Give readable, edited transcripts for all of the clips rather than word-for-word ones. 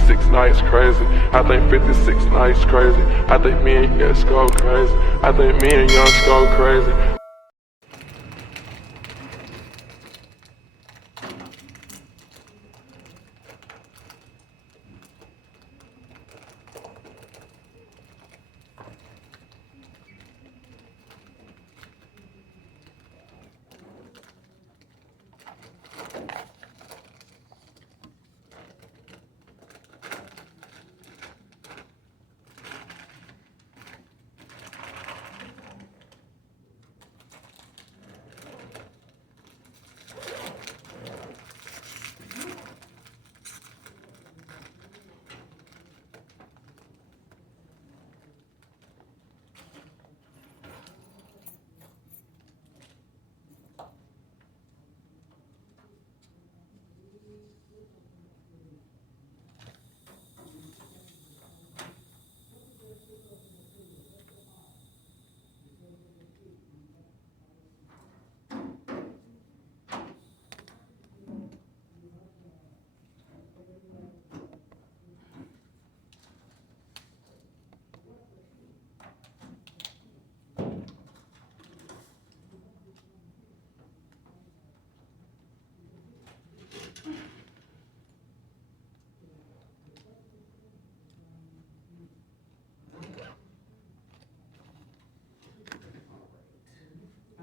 56 nights crazy. I think 56 nights crazy. I think me and Yes go crazy. I think me and Young go crazy.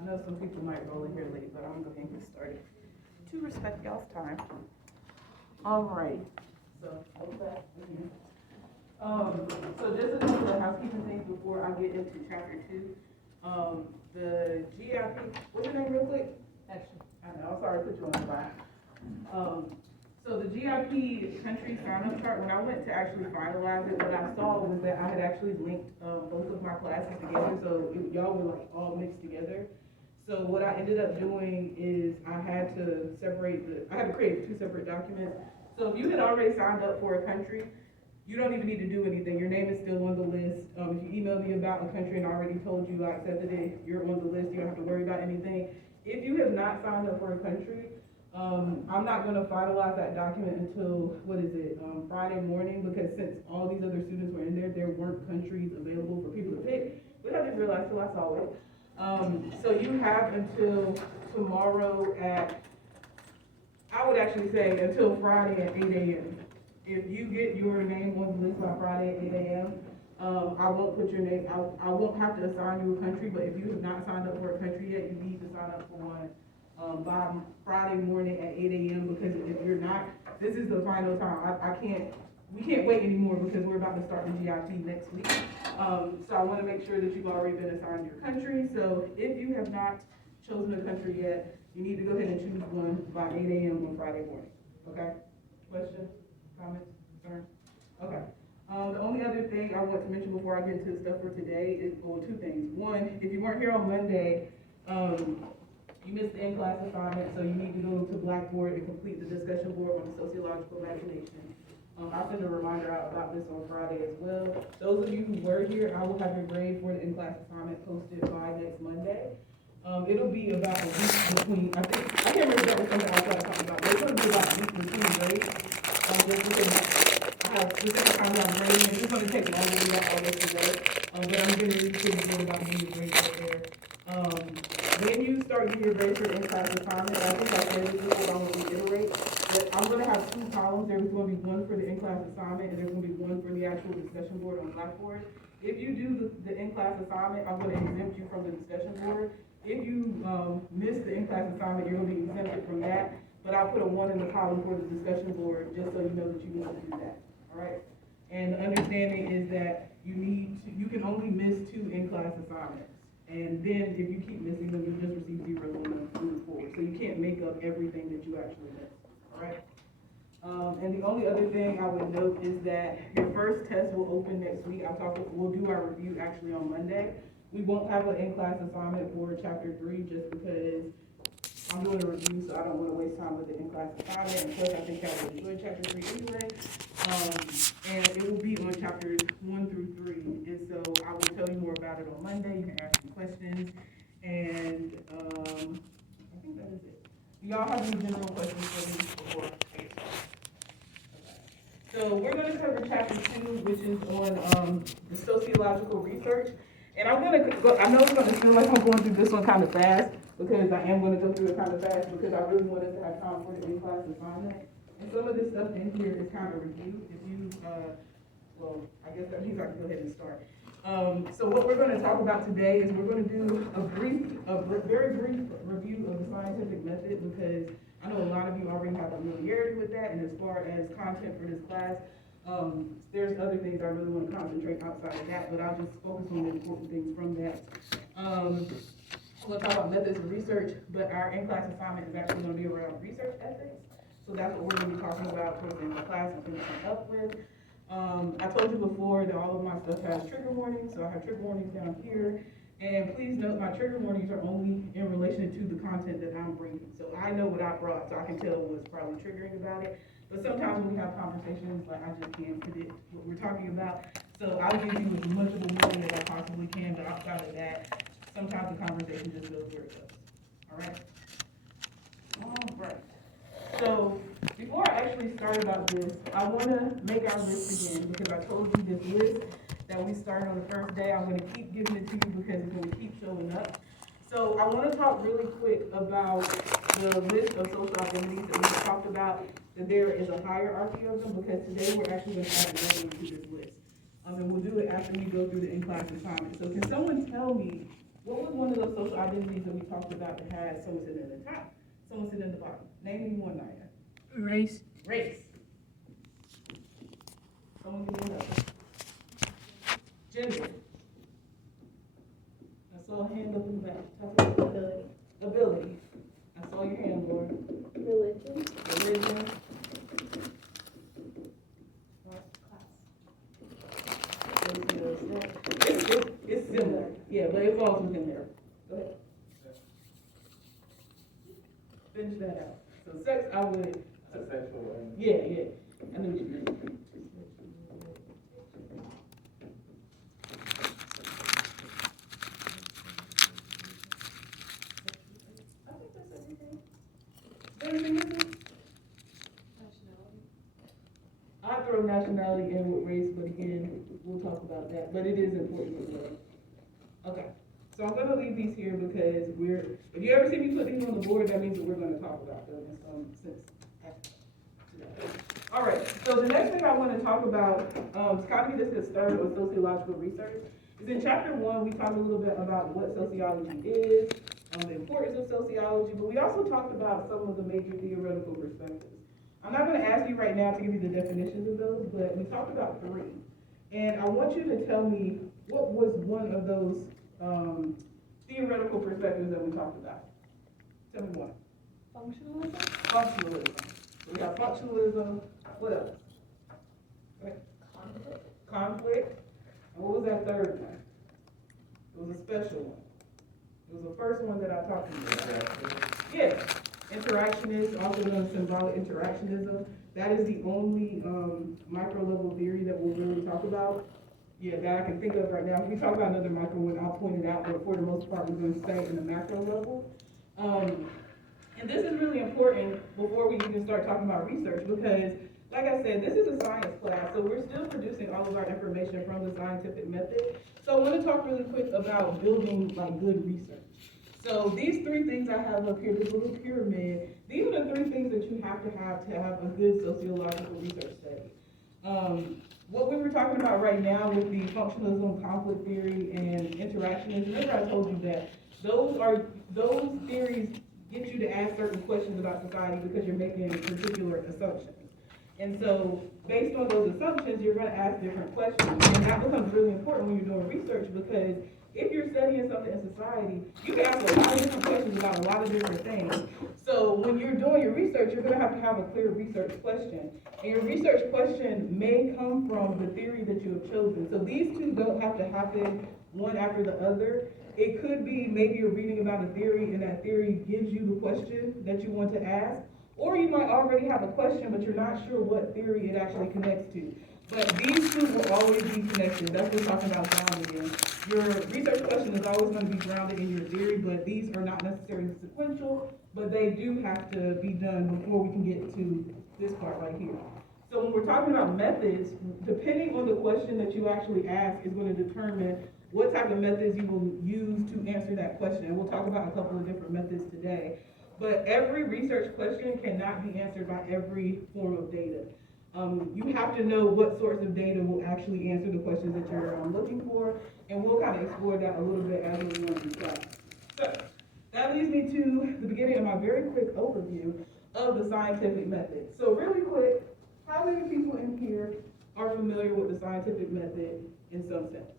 I know some people might roll in here late, but I'm gonna go ahead and get started to respect y'all's time. All right, so so just a couple of housekeeping things before I get into chapter 2. The GIP, what's your name real quick? Actually, I know, I'm sorry to put you on the spot. So the GIP country sign-up chart, when I went to actually finalize it, what I saw was that I had actually linked both of my classes together, so y'all were like all mixed together. So what I ended up doing is I had to create 2 separate documents. So if you had already signed up for a country, you don't even need to do anything. Your name is still on the list. If you emailed me about a country and I already told you I accepted it, you're on the list. You don't have to worry about anything. If you have not signed up for a country, I'm not going to finalize that document until, Friday morning, because since all these other students were in there weren't countries available for people to pick, which I didn't realize till I saw it. So you have until tomorrow I would actually say until Friday at 8 a.m. If you get your name on the list by Friday at 8 a.m., I won't put your name, I won't have to assign you a country, but if you have not signed up for a country yet, you need to sign up for one by Friday morning at 8 a.m. because if you're not, this is the final time. We can't wait anymore because we're about to start the GIP next week. So I want to make sure that you've already been assigned your country. So if you have not chosen a country yet, you need to go ahead and choose one by 8 a.m. on Friday morning. Okay? Questions, comments, concerns? Okay. The only other thing I want to mention before I get into the stuff for today is, 2 things. One, if you weren't here on Monday, you missed the in-class assignment, so you need to go to Blackboard and complete the discussion board on the sociological imagination. I'll send a reminder out about this on Friday as well. Those of you who were here, I will have your grade for the in-class assignment posted by next Monday. It'll be about a week between, I can't remember if that was something I started talking about, but it's going to be about a week between grades. Just because I have specific times I'm grading, it's going to take longer than that all this today. But I'm going to be pretty good about getting your grades up there. When you start getting your grades for the in-class assignment, I think I said this before, but I'm going to reiterate, that I'm going to have 2 columns. There's going to be one for the in-class assignment, and there's going to be one for the actual discussion board on Blackboard. If you do the in-class assignment, I'm going to exempt you from the discussion board. If you miss the in-class assignment, you're going to be exempted from that, but I'll put a 1 in the column for the discussion board, just so you know that you need to do that, all right? And the understanding is that you can only miss 2 in-class assignments. And then if you keep missing them, you just receive 0 moving forward. So you can't make up everything that you actually missed, all right? And the only other thing I would note is that your first test will open next week. We'll do our review actually on Monday. We won't have an in-class assignment for chapter 3 just because I'm doing a review, so I don't want to waste time with the in-class assignment. And plus, I think I would enjoy chapter 3 anyway. And it will be on chapters 1 through 3. And so I will tell you more about it on Monday. You can ask me questions. And I think that is it. Do y'all have any general questions for me before I get started? Okay. So So we're going to cover chapter 2, which is on the sociological research. And I'm going to go, I know it's going to feel like I'm going through this one kind of fast, because I am going to go through it kind of fast, because I really want us to have time for the in-class assignment. And some of this stuff in here is kind of review. If you, well, I guess that means I can go ahead and start. So what we're going to talk about today is we're going to do a very brief review of the scientific method, because I know a lot of you already have familiarity with that, and as far as content for this class, there's other things I really want to concentrate outside of that, but I'll just focus on the important things from that. We'll talk about methods of research, but our in-class assignment is actually going to be around research ethics. So that's what we're going to be talking about towards the end of the class and finishing up with. I told you before that all of my stuff has trigger warnings, so I have trigger warnings down here. And please note, my trigger warnings are only in relation to the content that I'm bringing. So I know what I brought, so I can tell what's probably triggering about it. But sometimes when we have conversations, like, I just can't predict what we're talking about. So I'll give you as much of a warning as I possibly can, but outside of that, sometimes the conversation just goes where it goes. All right? All right. So before I actually start about this, I want to make our list again, because I told you this list that we started on the first day. I'm going to keep giving it to you because it's going to keep showing up. So I want to talk really quick about the list of social identities that we talked about, that there is a hierarchy of them, because today we're actually going to add another one to this list. And we'll do it after we go through the in-class assignment. So can someone tell me, what was one of those social identities that we talked about that had someone sitting at the top, someone sitting at the bottom? Name me one, Naiya. Race. Race. Someone give me another. Gender. I saw a hand up in the back. Ability. Ability. I saw your hand, Laura. Religion. Religion. It's similar. Yeah, but it falls within there. Go ahead. Finish that out. So sex, I would. Sexual. Yeah. I knew what you meant. I think that's everything. Anything missing? Nationality. I throw nationality in with race, but again, we'll talk about that. But it is important as well. Okay. So I'm going to leave these here because if you ever see me put these on the board, that means that we're going to talk about them in some sense. All right, so the next thing I want to talk about, to kind of get us started on sociological research, is in chapter 1, we talked a little bit about what sociology is, the importance of sociology, but we also talked about some of the major theoretical perspectives. I'm not going to ask you right now to give you the definitions of those, but we talked about 3. And I want you to tell me what was one of those theoretical perspectives that we talked about. Tell me one. Functionalism. Functionalism. So we have functionalism. What else? Conflict. Conflict. And what was that third one? It was a special one. It was the first one that I talked about. Yeah. Interactionist, also known as symbolic interactionism. That is the only micro-level theory that we'll really talk about. Yeah, that I can think of right now. If we talk about another micro one, I'll point it out, but for the most part, we're going to stay in the macro level. And this is really important before we even start talking about research, because, like I said, this is a science class, so we're still producing all of our information from the scientific method. So I want to talk really quick about building like good research. So these 3 things I have up here, this little pyramid, these are the 3 things that you have to have a good sociological research study. What we were talking about right now with the functionalism, conflict theory, and interactionism, remember I told you that those theories get you to ask certain questions about society because you're making particular assumptions. And so, based on those assumptions, you're going to ask different questions. And that becomes really important when you're doing research, because if you're studying something in society, you can ask a lot of different questions about a lot of different things. So when you're doing your research, you're going to have a clear research question. And your research question may come from the theory that you have chosen. So these 2 don't have to happen one after the other. It could be maybe you're reading about a theory and that theory gives you the question that you want to ask. Or you might already have a question, but you're not sure what theory it actually connects to. But these 2 will always be connected. That's what we're talking about grounding. Your research question is always going to be grounded in your theory, but these are not necessarily sequential, but they do have to be done before we can get to this part right here. So when we're talking about methods, depending on the question that you actually ask is going to determine what type of methods you will use to answer that question. And we'll talk about a couple of different methods today. But every research question cannot be answered by every form of data. You have to know what sorts of data will actually answer the questions that you're looking for, and we'll kind of explore that a little bit as we go through class. So that leads me to the beginning of my very quick overview of the scientific method. So really quick, how many people in here are familiar with the scientific method in some sense?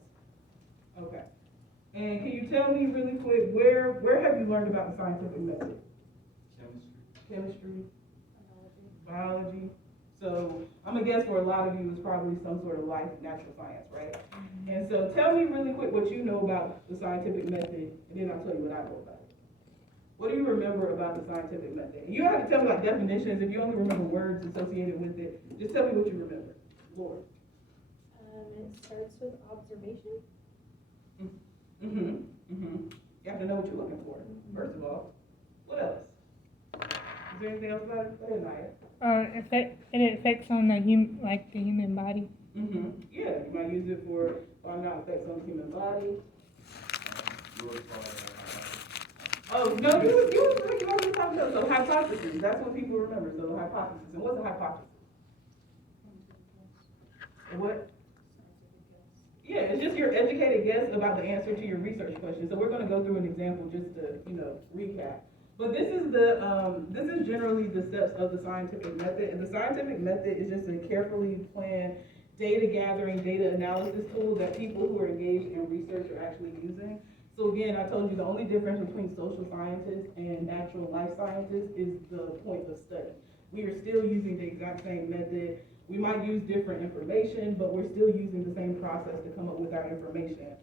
Okay. And can you tell me really quick, where have you learned about the scientific method? Chemistry. Biology. So I'm gonna guess for a lot of you it's probably some sort of life, natural science, right? And so tell me really quick what you know about the scientific method, and then I'll tell you what I know about it. What do you remember about the scientific method? And you don't have to tell me like definitions. If you only remember words associated with it, just tell me what you remember. Lord. It starts with observation. You have to know what you're looking for, first of all. What else? Is there anything else about it? Go ahead, Naiya. It affects on the human body. Yeah, you might use it for finding out effects on the human body. Oh, no, you was thinking about what talking about. So hypothesis, that's what people remember. So hypothesis. And what's a hypothesis? What? Yeah, it's just your educated guess about the answer to your research question. So we're going to go through an example just to, recap. But this is generally the steps of the scientific method, and the scientific method is just a carefully planned data gathering, data analysis tool that people who are engaged in research are actually using. So again, I told you the only difference between social scientists and natural life scientists is the point of study. We are still using the exact same method. We might use different information, but we're still using the same process to come up with our information.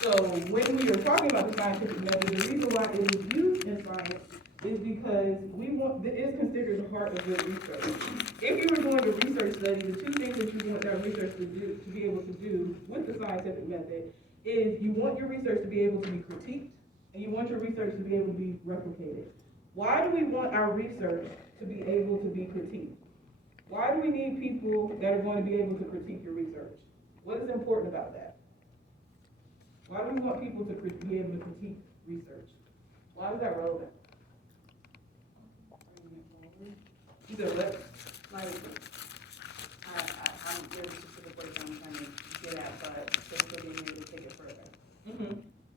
So when we are talking about the scientific method, the reason why it is used in science is because it is considered the heart of good research. If you were doing a research study, the two things that you want that research to be able to do with the scientific method is you want your research to be able to be critiqued, and you want your research to be able to be replicated. Why do we want our research to be able to be critiqued? Why do we need people that are going to be able to critique your research? What is important about that? Why do we want people to be able to critique research? Why is that relevant? You said what? Like, I'm very specific what I'm trying to get at, but still being able to take it further.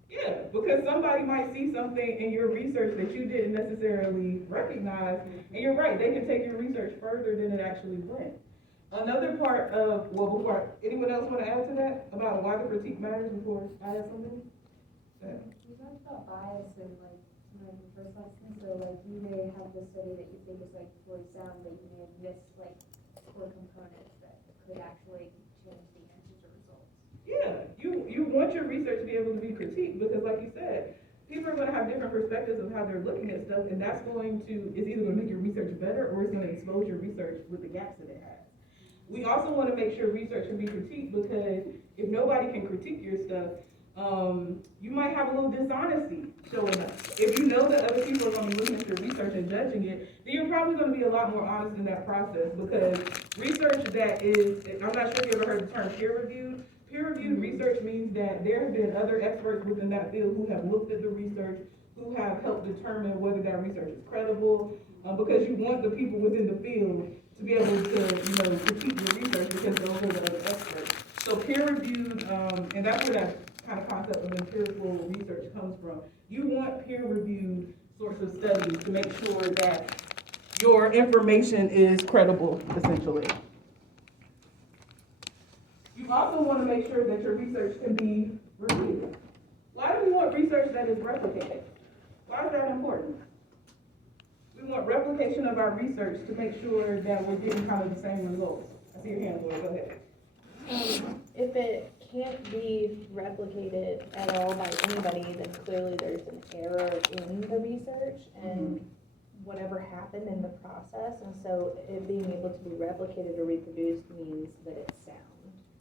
Yeah, because somebody might see something in your research that you didn't necessarily recognize, and you're right, they can take your research further than it actually went. Another part of, anyone else want to add to that about why the critique matters before I add something? You talked about bias in like some of the first lesson, so like you may have this study that you think is like really sound, but you may have missed like core components that could actually change the answers or results. Yeah, you want your research to be able to be critiqued because like you said, people are going to have different perspectives of how they're looking at stuff, and it's either going to make your research better or it's going to expose your research with the gaps that it has. We also want to make sure research can be critiqued because if nobody can critique your stuff, you might have a little dishonesty showing up. If you know that other people are going to be looking at your research and judging it, then you're probably going to be a lot more honest in that process because research that is, I'm not sure if you ever heard the term peer-reviewed. Peer-reviewed research means that there have been other experts within that field who have looked at the research, who have helped determine whether that research is credible, because you want the people within the field to be able to, critique your research because those are the other experts. So peer-reviewed, and that's where that kind of concept of empirical research comes from. You want peer-reviewed sorts of studies to make sure that your information is credible, essentially. You also want to make sure that your research can be repeated. Why do we want research that is replicated? Why is that important? We want replication of our research to make sure that we're getting kind of the same results. I see your hand, Laura, go ahead. If it can't be replicated at all by anybody, then clearly there's an error in the research and whatever happened in the process. And so it being able to be replicated or reproduced means that it's sound.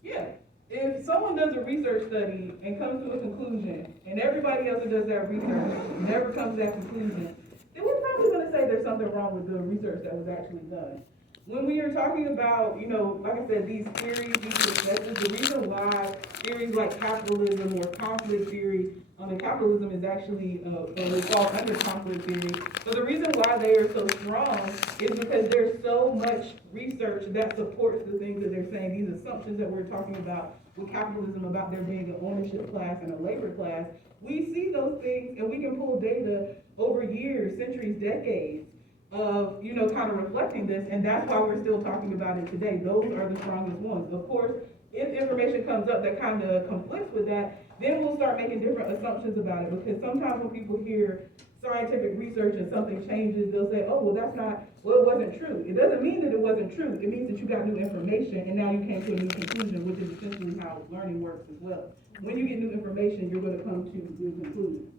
Yeah. If someone does a research study and comes to a conclusion, and everybody else who does that research never comes to that conclusion, then we're probably going to say there's something wrong with the research that was actually done. when we are talking about, like I said, these theories, these perspectives, the reason why theories like capitalism or conflict theory, and capitalism is actually, it falls under conflict theory, but the reason why they are so strong is because there's so much research that supports the things that they're saying, these assumptions that we're talking about with capitalism, about there being an ownership class and a labor class. We see those things and we can pull data over years, centuries, decades of, kind of reflecting this, and that's why we're still talking about it today. Those are the strongest ones. Of course, if information comes up that kind of conflicts with that, then we'll start making different assumptions about it, because sometimes when people hear scientific research and something changes, they'll say, oh, well, it wasn't true. It doesn't mean that it wasn't true. It means that you got new information, and now you came to a new conclusion, which is essentially how learning works as well. When you get new information, you're going to come to new conclusions.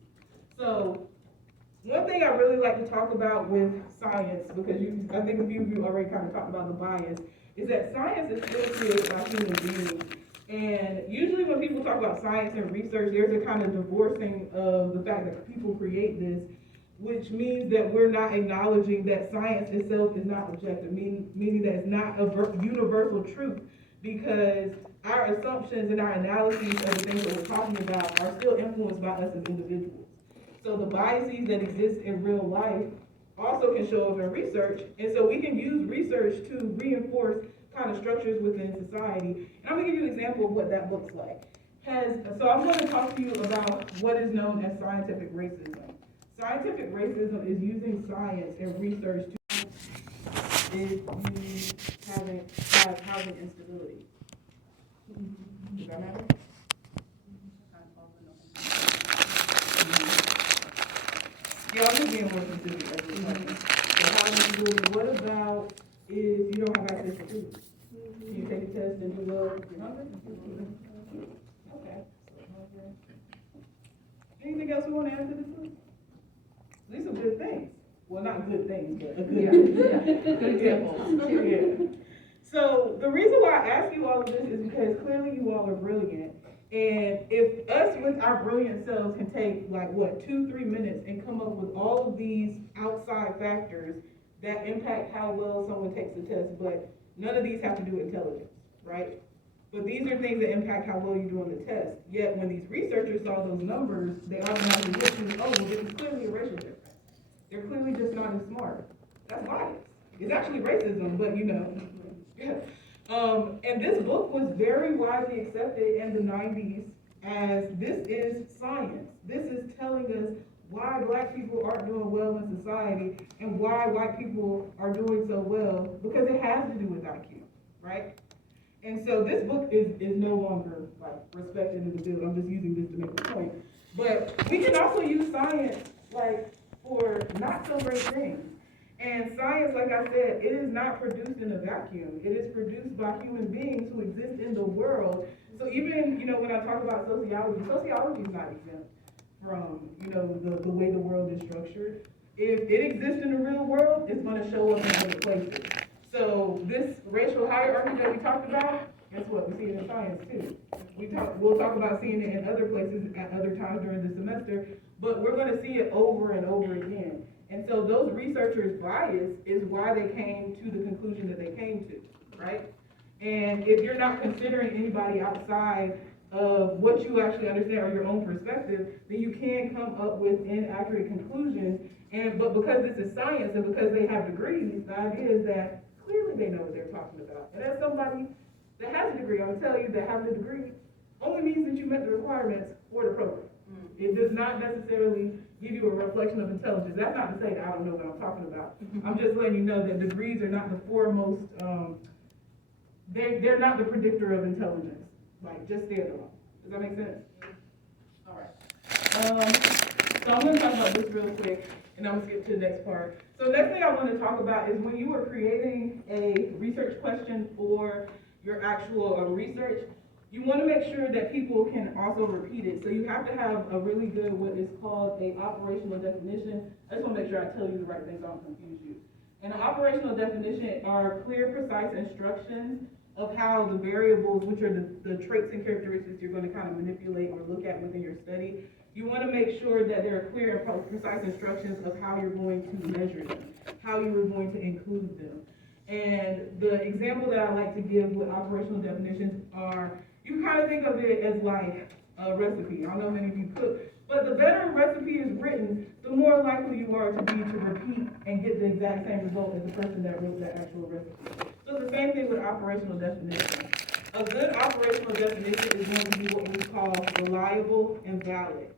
So, one thing I really like to talk about with science, because I think a few of you already kind of talked about the bias, is that science is still created by human beings. And usually when people talk about science and research, there's a kind of divorcing of the fact that people create this, which means that we're not acknowledging that science itself is not objective, meaning that it's not a universal truth, because our assumptions and our analyses of the things that we're talking about are still influenced by us as individuals. So the biases that exist in real life also can show up in research, and so we can use research to reinforce kind of structures within society. And I'm gonna give you an example of what that looks like. So I'm going to talk to you about what is known as scientific racism. Scientific racism is using science and research to if you have housing instability. Does that matter? Yeah, I'm just being more specific as we're talking. So housing instability, what about if you don't have access to food? Can you take a test and do well? You're hungry? Okay. Anything else we want to add to this list? These are good things. Well, not good things, but a good good examples. Yeah. So the reason why I ask you all of this is because clearly you all are brilliant. And if us with our brilliant selves can take 2-3 minutes and come up with all of these outside factors that impact how well someone takes the test, but none of these have to do with intelligence, right? But these are things that impact how well you do on the test. Yet when these researchers saw those numbers, they automatically went to, oh, well, this is clearly a racial difference. They're clearly just not as smart. That's bias. It's actually racism, but yeah. And this book was very widely accepted in the 90s as this is science. This is telling us why black people aren't doing well in society and why white people are doing so well, because it has to do with IQ, right? And so this book is no longer respected in the field. I'm just using this to make a point. But we can also use science for not so great things. And science, like I said, it is not produced in a vacuum. It is produced by human beings who exist in the world. So even, when I talk about sociology is not exempt from, the way the world is structured. If it exists in the real world, it's going to show up in other places. So this racial hierarchy that we talked about, guess what? We see it in science too. We'll talk about seeing it in other places at other times during the semester, but we're going to see it over and over again. And so those researchers' bias is why they came to the conclusion that they came to, right? And if you're not considering anybody outside of what you actually understand or your own perspective, then you can come up with inaccurate conclusions. But because this is science and because they have degrees, the idea is that clearly they know what they're talking about. And as somebody that has a degree, I'm gonna tell you that having a degree only means that you met the requirements for the program. It does not necessarily give you a reflection of intelligence. That's not to say that I don't know what I'm talking about. I'm just letting you know that degrees are not the foremost, they're not the predictor of intelligence. Just stand alone. Does that make sense? All right. So I'm gonna talk about this real quick, and I'm gonna skip to the next part. So next thing I want to talk about is when you are creating a research question for your actual research, you want to make sure that people can also repeat it. So you have to have a really good, what is called a operational definition. I just want to make sure I tell you the right thing so I don't confuse you. And an operational definition are clear, precise instructions of how the variables, which are the traits and characteristics you're going to kind of manipulate or look at within your study. You want to make sure that there are clear and precise instructions of how you're going to measure them, how you are going to include them. And the example that I like to give with operational definitions are, you kind of think of it as like a recipe. I don't know if many of you cook, but the better a recipe is written, the more likely you are to be to repeat and get the exact same result as the person that wrote the actual recipe. So it's the same thing with operational definitions. A good operational definition is going to be what we call reliable and valid.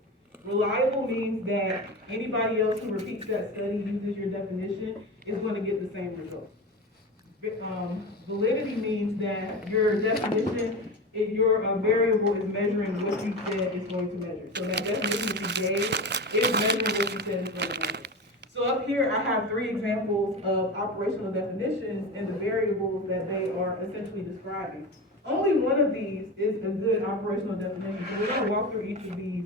Reliable means that anybody else who repeats that study, uses your definition, is going to get the same result. Validity means that your definition, your variable is measuring what you said it's going to measure. So that definition that you gave is measuring what you said it's going to measure. So up here, I have 3 examples of operational definitions and the variables that they are essentially describing. Only one of these is a good operational definition. So we're going to walk through each of these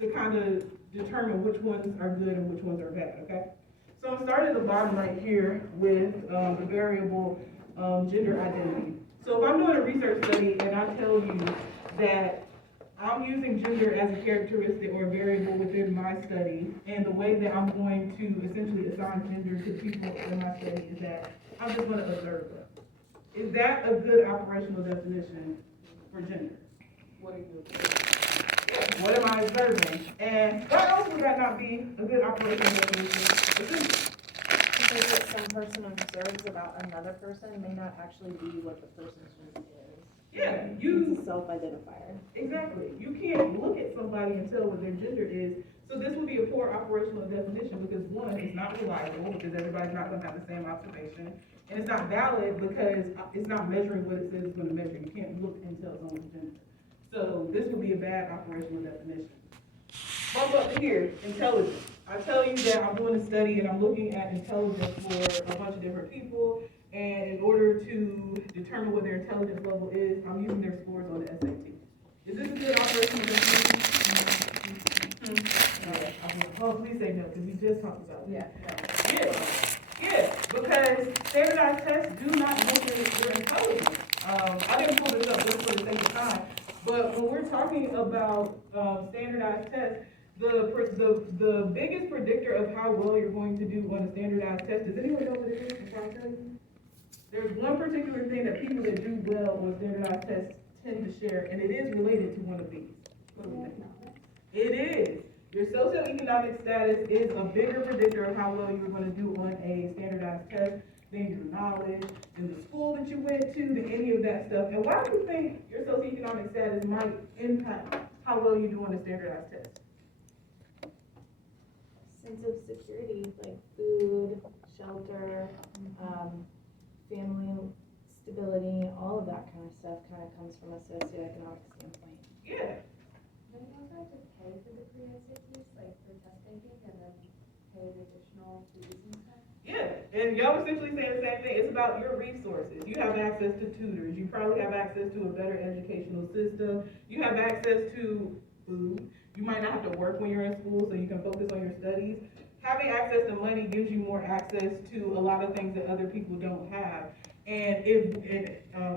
to kind of determine which ones are good and which ones are bad, okay? So I'm starting at the bottom right here with the variable gender identity. So if I'm doing a research study and I tell you that I'm using gender as a characteristic or a variable within my study, and the way that I'm going to essentially assign gender to people in my study is that I'm just going to observe them. Is that a good operational definition for gender? What are you? What am I observing? And why else would that not be a good operational definition for gender? Because what some person observes about another person may not actually be what the person's gender is. Yeah, It's a self-identifier. exactly. You can't look at somebody and tell what their gender is. So this would be a poor operational definition because one, it's not reliable because everybody's not gonna have the same observation. And it's not valid because it's not measuring what it says it's gonna measure. You can't look and tell someone's gender. So this would be a bad operational definition. Bump up to here, intelligence. I tell you that I'm doing a study and I'm looking at intelligence for a bunch of different people. And in order to determine what their intelligence level is, I'm using their scores on the SAT. Is this a good operational definition? Oh, please say no, because we just talked about it. Yeah, because standardized tests do not measure your intelligence. I didn't pull this up just for the sake of time, but when we're talking about standardized tests, the biggest predictor of how well you're going to do on a standardized test, does anyone know what it is before I tell you? There's one particular thing that people that do well on standardized tests tend to share, and it is related to one of these. What do you think? It is. Your socioeconomic status is a bigger predictor of how well you're going to do on a standardized test than your knowledge, than the school that you went to, than any of that stuff. And why do you think your socioeconomic status might impact how well you do on a standardized test? Sense of security, like food, shelter, family stability, all of that kind of stuff kind of comes from a socioeconomic standpoint. Yeah. Don't you also have to pay for the pre-SATs, like for test taking, and then pay the additional fees and stuff? Yeah, and y'all essentially saying the same thing. It's about your resources. You have access to tutors. You probably have access to a better educational system. You have access to food. You might not have to work when you're in school, so you can focus on your studies. Having access to money gives you more access to a lot of things that other people don't have. And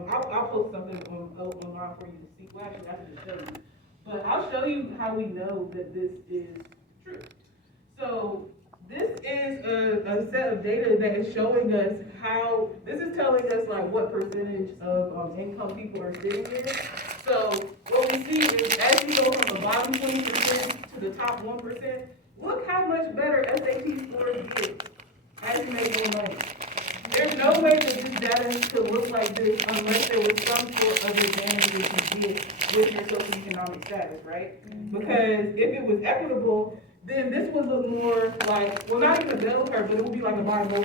I'll post something online for you to see. Well, actually, I can just show you. But I'll show you how we know that this is true. So this is a set of data that is showing us how, this is telling us like what percentage of income people are sitting here. So what we see is as you go from the bottom 20% to the top 1%, look how much better SAT scores get as you make more money. There's no way that this data could look like this unless there was some sort of advantage that you get with your socioeconomic status, right? Because if it was equitable, then this would look more like, well, not even a bell curve, but it would be like a bimodal.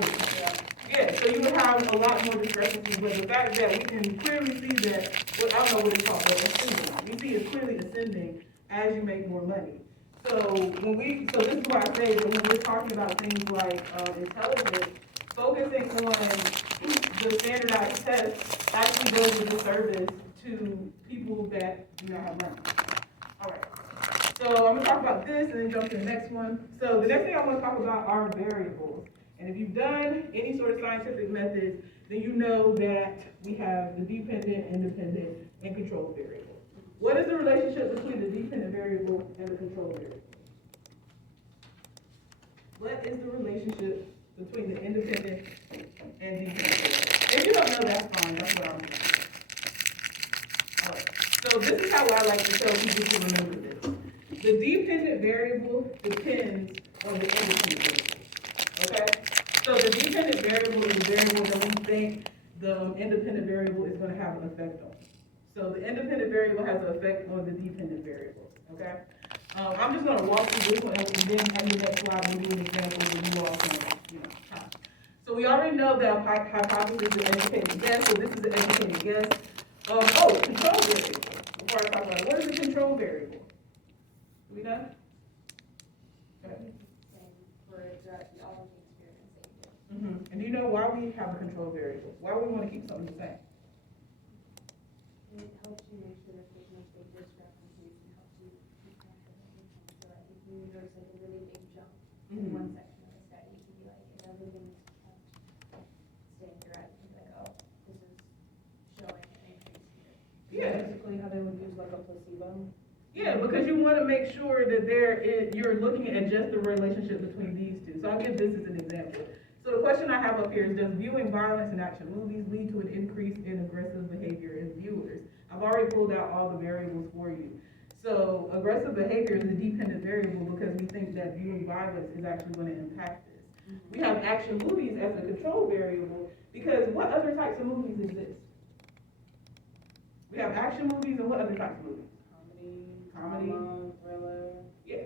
Yeah, so you would have a lot more discrepancies, but the fact that we can clearly see that, well, I don't know what it's called, but ascending. We see it's clearly ascending as you make more money. So so this is why I say that when we're talking about things like intelligence, focusing on the standardized test actually does a disservice to people that do not have money. All right. So I'm gonna talk about this and then jump to the next one. So the next thing I want to talk about are variables. And if you've done any sort of scientific methods, then you know that we have the dependent, independent, and control variable. What is the relationship between the dependent variable and the control variable? What is the relationship between the independent and dependent variable. If you don't know, that's fine, that's what I'm saying. Alright, so this is how I like to tell people to remember this. The dependent variable depends on the independent variable, okay? So the dependent variable is a variable that we think the independent variable is gonna have an effect on. So the independent variable has an effect on the dependent variable, okay? I'm just gonna walk through this one, and then on the next slide, we'll do an example that you all can, have. So we already know that hypothesis is an educated guess, so this is an educated guess. Control variable. Before I talk about it, what is a control variable? Do we know? Okay. For all of the experiments that you did. And do you know why we have a control variable? Why we want to keep something the same? It helps you make sure that there's no big discrepancies and helps you keep track of everything. So like if you notice like a really big jump in one section of the study, you can be like, if everything's kept staying throughout, you can be like, oh, this is showing an increase here. Yeah. Basically how they would use like a placebo. Yeah, because you want to make sure that you're looking at just the relationship between these two. So I'll give this as an example. So the question I have up here is, does viewing violence and action movies lead to an increase in aggressive behavior in viewers? I've already pulled out all the variables for you. So aggressive behavior is a dependent variable because we think that viewing violence is actually going to impact this. We have action movies as a control variable because what other types of movies exist? We have action movies and what other types of movies? Comedy, thriller. Yeah.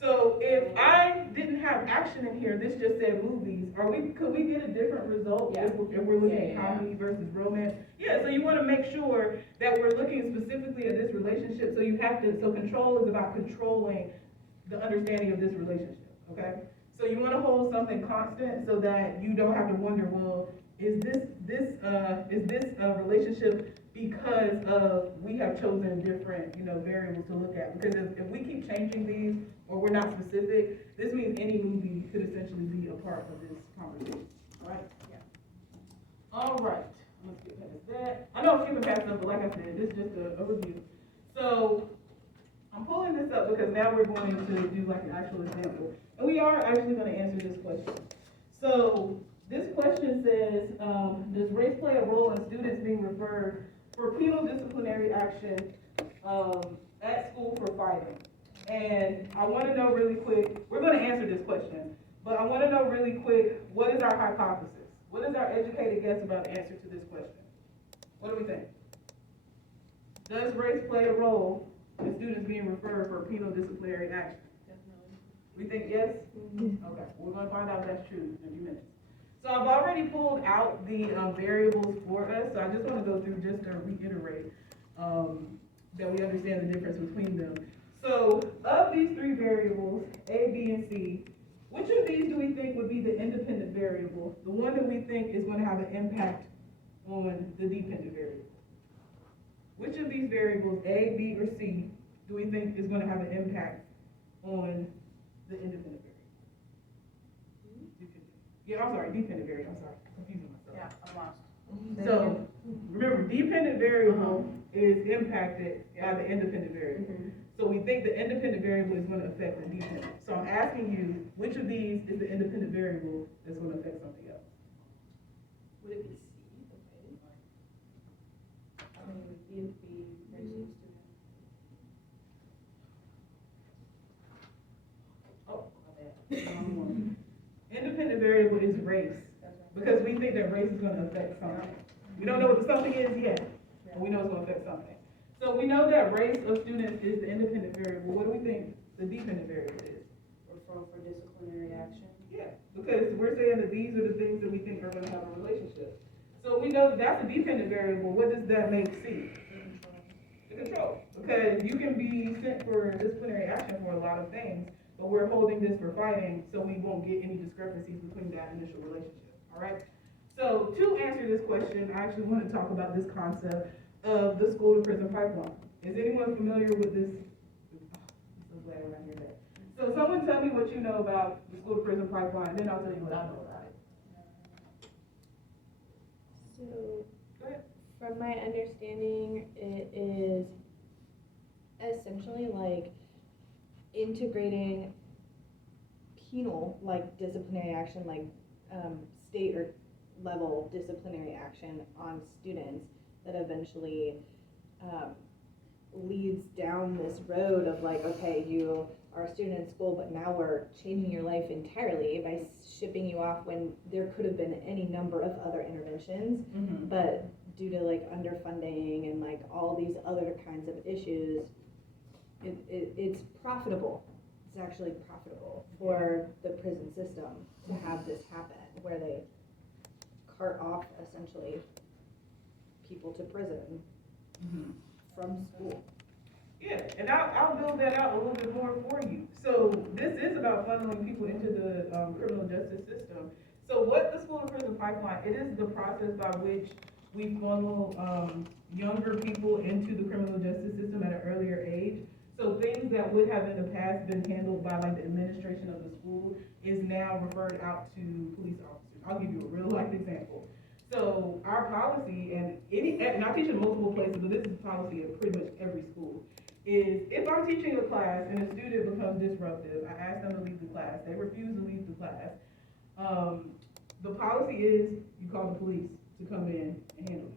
So if I didn't have action in here, this just said movies, could we get a different result Yeah. if we're looking at Yeah. comedy versus romance? Yeah, so you want to make sure that we're looking specifically at this relationship, so control is about controlling the understanding of this relationship, okay? So you want to hold something constant so that you don't have to wonder, well, is this relationship because we have chosen different, variables to look at. Because if we keep changing these or we're not specific, this means any movie could essentially be a part of this conversation. All right? Yeah. All right. Let's get past that. I know I'm skipping past stuff, but like I said, this is just a review. So I'm pulling this up because now we're going to do like an actual example. And we are actually going to answer this question. So this question says, does race play a role in students being referred for penal disciplinary action at school for fighting? And I want to know really quick, we're going to answer this question, but I want to know really quick, what is our hypothesis? What is our educated guess about the answer to this question? What do we think? Does race play a role in students being referred for penal disciplinary action? Definitely. We think yes? Okay, we're going to find out if that's true in a few minutes. So I've already pulled out the variables for us, so I just want to go through just to reiterate that we understand the difference between them. So of these three variables, A, B, and C, which of these do we think would be the independent variable, the one that we think is going to have an impact on the dependent variable? Which of these variables, A, B, or C, do we think is going to have an impact on the independent variable? Yeah, I'm sorry, dependent variable, I'm sorry, confusing myself. Yeah, I'm lost. So, remember, dependent variable is impacted by the independent variable. So we think the independent variable is going to affect the dependent. So I'm asking you, which of these is the independent variable that's going to affect something else? Would it be C, the fighting? I mean, it would be race of the student. Oh, my bad. Wrong one. Independent variable is race, because we think that race is going to affect something. We don't know what the something is yet, but we know it's going to affect something. So we know that race of students is the independent variable. What do we think the dependent variable is? Referral for disciplinary action. Yeah, because we're saying that these are the things that we think are going to have a relationship. So we know that that's a dependent variable. What does that make C? The control. Because you can be sent for disciplinary action for a lot of things, but we're holding this for fighting, so we won't get any discrepancies between that initial relationship. All right? So to answer this question, I actually want to talk about this concept of the school to prison pipeline. Is anyone familiar with this? I'm so glad when I hear that. So someone tell me what you know about the school to prison pipeline, then I'll tell you what I know about it. So, Go ahead. from my understanding, it is essentially like integrating penal, like disciplinary action, like state or level disciplinary action on students that eventually leads down this road of like, okay, you are a student in school, but now we're changing your life entirely by shipping you off when there could have been any number of other interventions, but due to like underfunding and like all these other kinds of issues, it's profitable. It's actually profitable for the prison system to have this happen, where they cart off essentially people to prison from school. Yeah, and I'll build that out a little bit more for you. So this is about funneling people into the criminal justice system. So what the school and prison pipeline, it is the process by which we funnel younger people into the criminal justice system at an earlier age. So things that would have in the past been handled by like the administration of the school is now referred out to police officers. I'll give you a real life example. So our policy, and I teach in multiple places, but this is policy at pretty much every school, is if I'm teaching a class and a student becomes disruptive, I ask them to leave the class. They refuse to leave the class. The policy is you call the police to come in and handle it.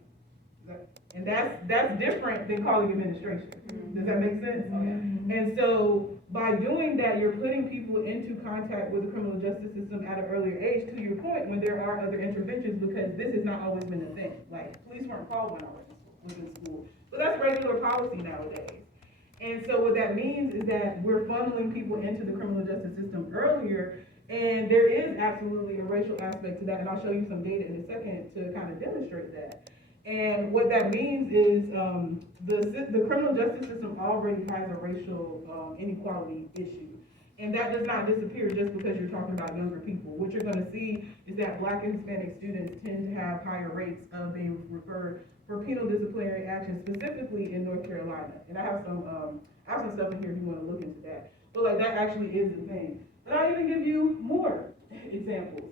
And that's different than calling administration. Does that make sense? And so by doing that, you're putting people into contact with the criminal justice system at an earlier age, to your point, when there are other interventions, because this has not always been a thing. Like, police weren't called when I was in school, but that's regular policy nowadays. And so what that means is that we're funneling people into the criminal justice system earlier, and there is absolutely a racial aspect to that, and I'll show you some data in a second to kind of demonstrate that. And what that means is the criminal justice system already has a racial inequality issue. And that does not disappear just because you're talking about younger people. What you're going to see is that Black and Hispanic students tend to have higher rates of being referred for penal disciplinary action, specifically in North Carolina. And I have some stuff in here if you want to look into that. But like that actually is the thing. But I'll even give you more examples.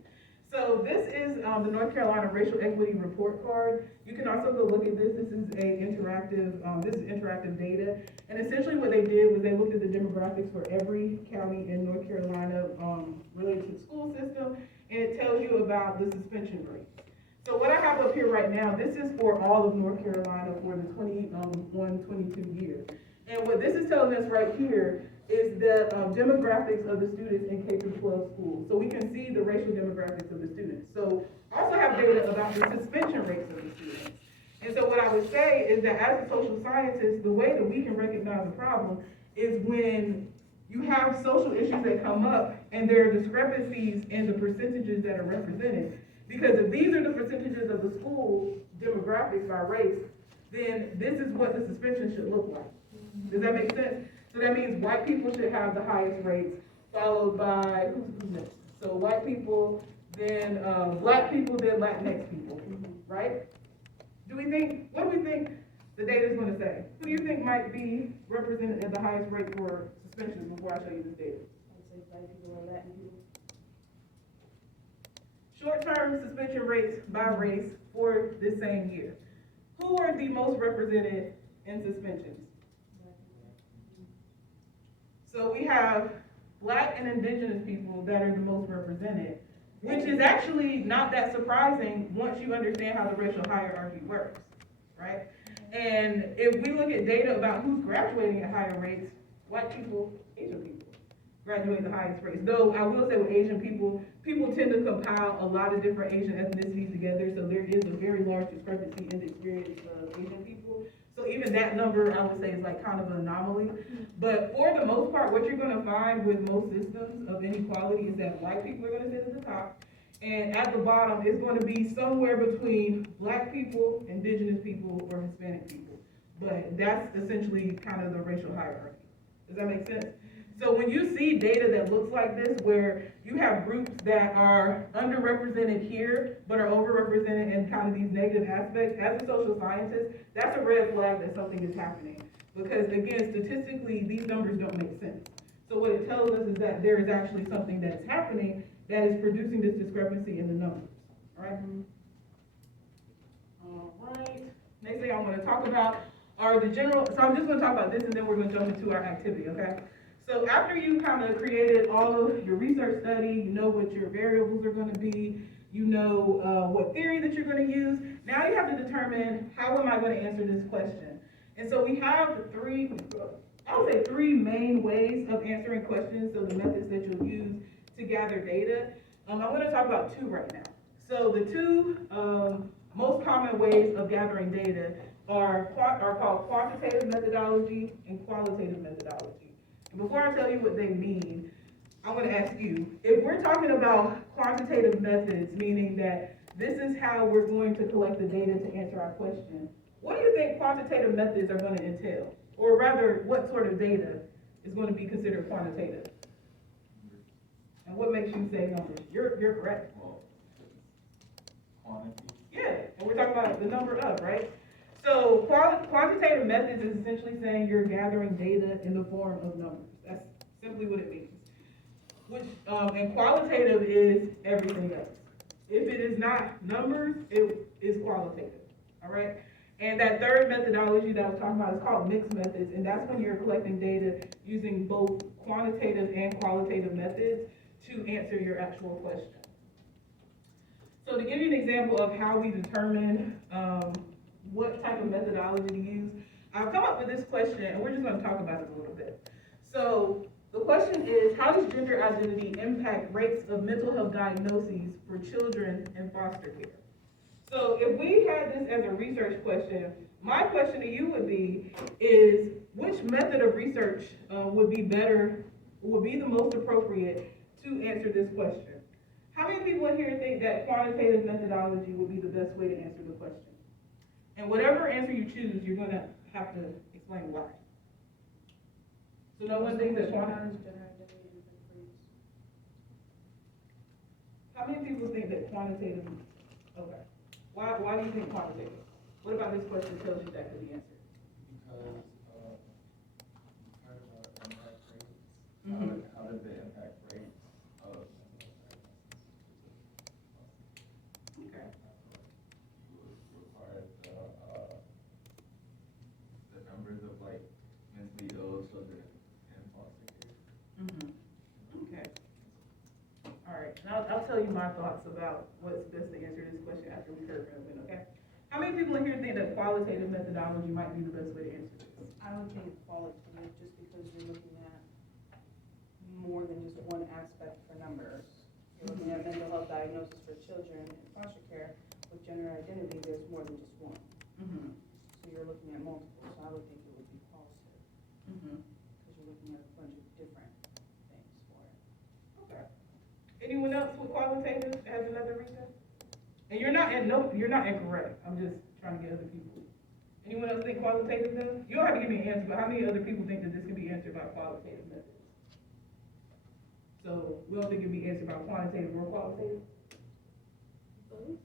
So this is the North Carolina Racial Equity Report Card. You can also go look at this. This is interactive data. And essentially what they did was they looked at the demographics for every county in North Carolina related to the school system, and it tells you about the suspension rates. So what I have up here right now, this is for all of North Carolina for the 21-22 year. And what this is telling us right here is the demographics of the students in K-12 schools. So we can see the racial demographics of the students. So I also have data about the suspension rates of the students. And so what I would say is that as a social scientist, the way that we can recognize a problem is when you have social issues that come up and there are discrepancies in the percentages that are represented. Because if these are the percentages of the school demographics by race, then this is what the suspension should look like. Does that make sense? So that means white people should have the highest rates, followed by, who's next? So white people, then Black people, then Latinx people, right? What do we think the data is going to say? Who do you think might be represented at the highest rate for suspensions before I show you this data? I'd say Black people and Latin people. Short-term suspension rates by race for this same year. Who are the most represented in suspensions? So we have Black and Indigenous people that are the most represented, which is actually not that surprising once you understand how the racial hierarchy works, right? And if we look at data about who's graduating at higher rates, white people, Asian people graduate the highest rates. Though I will say with Asian people tend to compile a lot of different Asian ethnicities together, so there is a very large discrepancy in the experience of Asian people. So even that number, I would say, is like kind of an anomaly. But for the most part, what you're going to find with most systems of inequality is that white people are going to sit at the top, and at the bottom is going to be somewhere between Black people, Indigenous people, or Hispanic people. But that's essentially kind of the racial hierarchy. Does that make sense? So when you see data that looks like this, where you have groups that are underrepresented here, but are overrepresented in kind of these negative aspects, as a social scientist, that's a red flag that something is happening. Because again, statistically, these numbers don't make sense. So what it tells us is that there is actually something that's happening that is producing this discrepancy in the numbers, all right? All right, next thing I want to talk about are the general, so I'm just going to talk about this and then we're going to jump into our activity, okay? So after you kind of created all of your research study, you know what your variables are gonna be, you know what theory that you're gonna use, now you have to determine how am I gonna answer this question. And so we have I would say three main ways of answering questions, so the methods that you'll use to gather data. I'm gonna talk about two right now. So the two most common ways of gathering data are called quantitative methodology and qualitative methodology. And before I tell you what they mean, I want to ask you, if we're talking about quantitative methods, meaning that this is how we're going to collect the data to answer our question, what do you think quantitative methods are going to entail? Or rather, what sort of data is going to be considered quantitative? And what makes you say numbers? You're correct. Well, quantity. Yeah, and we're talking about the number of, right? So quantitative methods is essentially saying you're gathering data in the form of numbers. That's simply what it means. And qualitative is everything else. If it is not numbers, it is qualitative, all right? And that third methodology that I was talking about is called mixed methods, and that's when you're collecting data using both quantitative and qualitative methods to answer your actual question. So to give you an example of how we determine what type of methodology to use, I've come up with this question, and we're just going to talk about it a little bit. So the question is, how does gender identity impact rates of mental health diagnoses for children in foster care? So if we had this as a research question, my question to you would be, is which method of research would be the most appropriate to answer this question? How many people in here think that quantitative methodology would be the best way to answer the question? And whatever answer you choose, you're going to have to explain why. So no one thinks that quantitative. How many people think that quantitative? Okay. Why do you think quantitative? What about this question tells you that could be answered? Because you heard about impact rates. Mm-hmm. How does it impact rates of Okay. you would require the numbers of like mentally ill children in foster care. Mm-hmm. Okay. All right. And I'll tell you my thoughts about what's best to answer this question after we heard from it, okay? How many people in here think that qualitative methodology might be the best way to answer this? I would think qualitative, just because you're looking at more than just one aspect for numbers. You're looking at mental health diagnosis for children in foster care. With gender identity, there's more than just one. Mm-hmm. So you're looking at multiple, so I would think it would be qualitative, Mm-hmm. because you're looking at a bunch of different things for it. Okay. Anyone else with qualitative has another reason? And you're not incorrect. I'm just trying to get other people. Anyone else think qualitative though? You don't have to give me an answer, but how many other people think that this can be answered by qualitative methods? So we don't think it can be answered by quantitative or qualitative? Both.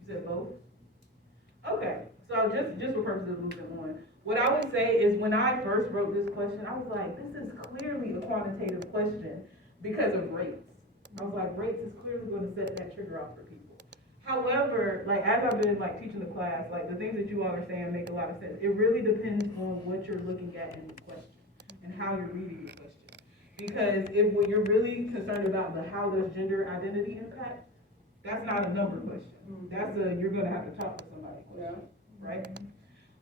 You said both? Okay. So just for purposes of moving on, what I would say is when I first wrote this question, I was like, this is clearly a quantitative question because of rates. I was like, rates is clearly going to set that trigger off for people. However, like as I've been like teaching the class, like the things that you all are saying make a lot of sense. It really depends on what you're looking at in the question and how you're reading the question. Because if what you're really concerned about the how does gender identity impact, that's not a number question. That's a you're going to have to talk to somebody question, right?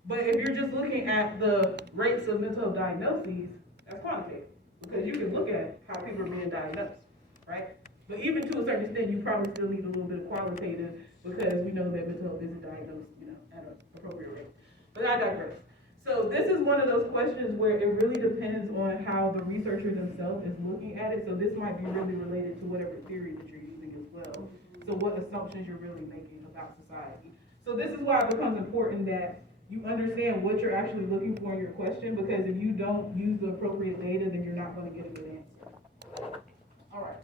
But if you're just looking at the rates of mental health diagnoses, that's quantitative because you can look at how people are being diagnosed, right? But even to a certain extent, you probably still need a little bit of qualitative because we know that mental health isn't diagnosed, at an appropriate rate. But I digress. So this is one of those questions where it really depends on how the researcher themselves is looking at it. So this might be really related to whatever theory that you're using as well. So what assumptions you're really making about society. So this is why it becomes important that you understand what you're actually looking for in your question, because if you don't use the appropriate data, then you're not going to get a good answer. All right.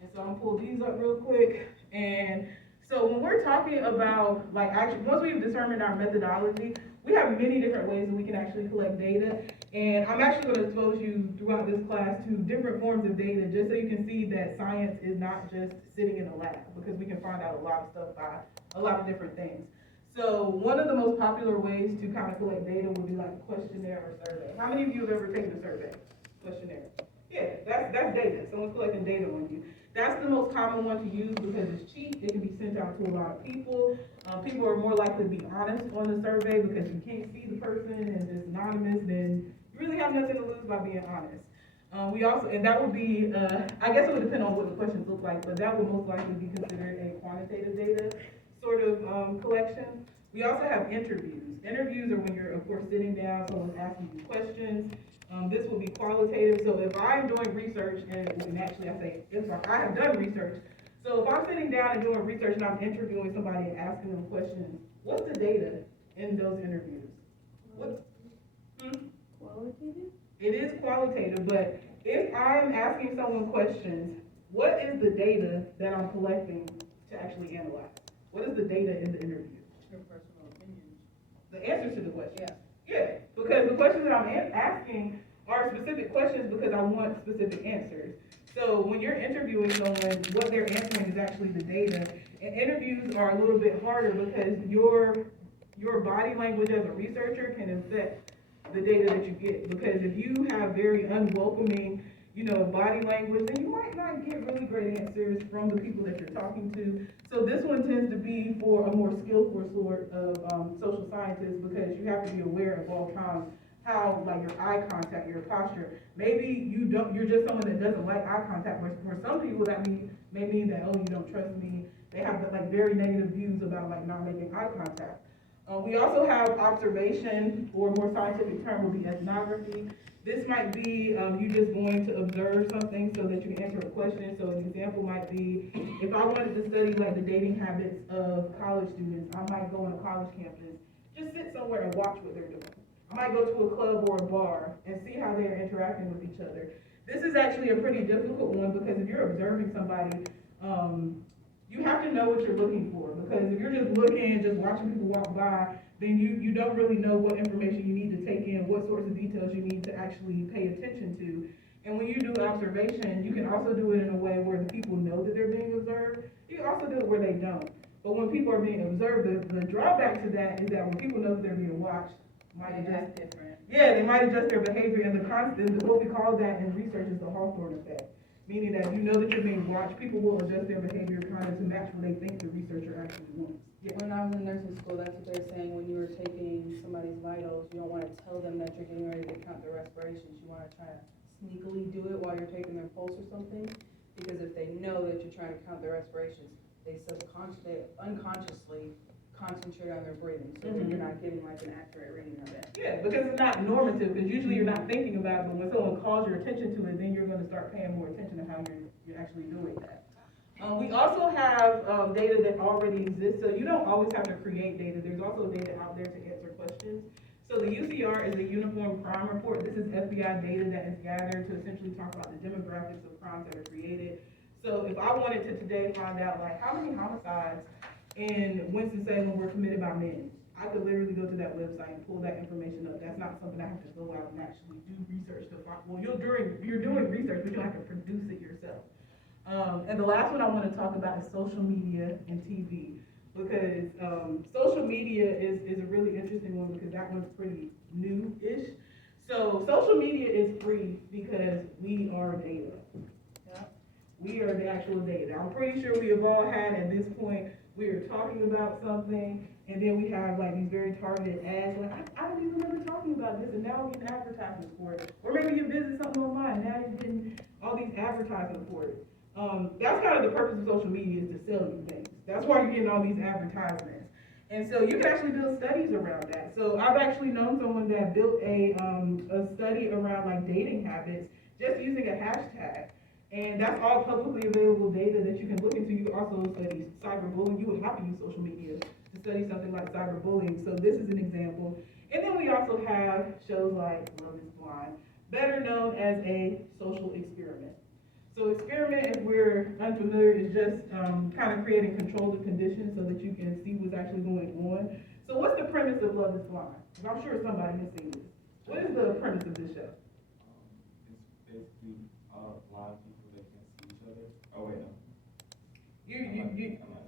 And so I'm gonna pull these up real quick. And so when we're talking about, like, actually, once we've determined our methodology, we have many different ways that we can actually collect data. And I'm actually gonna expose you throughout this class to different forms of data, just so you can see that science is not just sitting in a lab, because we can find out a lot of stuff by a lot of different things. So one of the most popular ways to kind of collect data would be like a questionnaire or survey. How many of you have ever taken a survey? questionnaire. Yeah, that's data. Someone's collecting data on you. That's the most common one to use because it's cheap. It can be sent out to a lot of people. People are more likely to be honest on the survey because you can't see the person and it's anonymous. Then you really have nothing to lose by being honest. We also, and that would be, I guess it would depend on what the questions look like, but that would most likely be considered a quantitative data sort of collection. We also have interviews. Interviews are when you're, of course, sitting down, someone's asking you questions. This will be qualitative. So if I'm doing research, and actually I say if I have done research, so if I'm sitting down and doing research and I'm interviewing somebody and asking them questions, what's the data in those interviews? What? Qualitative? It is qualitative, but if I'm asking someone questions, what is the data that I'm collecting to actually analyze? What is the data in the interview? Your personal opinions. The answers to the question. Yeah. Yeah, because the questions that I'm asking are specific questions because I want specific answers. So when you're interviewing someone, what they're answering is actually the data. And interviews are a little bit harder because your body language as a researcher can affect the data that you get. Because if you have very unwelcoming, body language, then you might not get really great answers from the people that you're talking to. So this one tends to be for a more skillful sort of social scientist because you have to be aware of all times how, like, your eye contact, your posture. Maybe you're just someone that doesn't like eye contact. For some people, that may mean that, oh, you don't trust me. They have like very negative views about like not making eye contact. We also have observation, or a more scientific term would be ethnography. This might be you just going to observe something so that you can answer a question. So an example might be, if I wanted to study like the dating habits of college students, I might go on a college campus, just sit somewhere and watch what they're doing. I might go to a club or a bar and see how they're interacting with each other. This is actually a pretty difficult one because if you're observing somebody, you have to know what you're looking for, because if you're just looking and just watching people walk by, then you don't really know what information you need to take in, what sorts of details you need to actually pay attention to. And when you do observation, you can also do it in a way where the people know that they're being observed. You can also do it where they don't. But when people are being observed, the drawback to that is that when people know that they're being watched, That's different. yeah, they might adjust their behavior, and the constant, what we call that in research is the Hawthorne effect. Meaning that you know that you're being watched, people will adjust their behavior kind of to match what they think the researcher actually wants. Yeah. When I was in nursing school, that's what they're saying, when you were taking somebody's vitals, you don't want to tell them that you're getting ready to count their respirations. You want to try to sneakily do it while you're taking their pulse or something, because if they know that you're trying to count their respirations, they unconsciously concentrate on their breathing, so that you're not getting like an accurate reading of it. Yeah, because it's not normative, because usually you're not thinking about it, but when someone calls your attention to it, then you're going to start paying more attention to how you're actually doing that. We also have data that already exists, so you don't always have to create data. There's also data out there to answer questions. So the UCR is a Uniform Crime Report. This is FBI data that is gathered to essentially talk about the demographics of crimes that are created. So if I wanted to today find out like how many homicides in Winston-Salem were committed by men, I could literally go to that website and pull that information up. That's not something I have to go out and actually do research to find. Well, you're doing research, but you have to produce it yourself. And the last one I want to talk about is social media and TV, because social media is a really interesting one because that one's pretty new-ish. So social media is free because we are data. Yeah? We are the actual data. I'm pretty sure we have all had at this point, we are talking about something, and then we have like these very targeted ads, like, I don't even remember talking about this, and now we're getting advertisements for it. Or maybe you visit something online, now you're getting all these advertisements for it. That's kind of the purpose of social media, is to sell you things. That's why you're getting all these advertisements. And so you can actually build studies around that. So I've actually known someone that built a study around like dating habits just using a hashtag. And that's all publicly available data that you can look into. You can also study cyberbullying. You would have to use social media to study something like cyberbullying. So this is an example. And then we also have shows like Love is Blind, better known as a social experiment. So experiment, if we're unfamiliar, is just kind of creating controlled conditions so that you can see what's actually going on. So what's the premise of Love is Blind? Because I'm sure somebody has seen this. What is the premise of this show? It's basically blind people that can't see each other. Oh wait, no.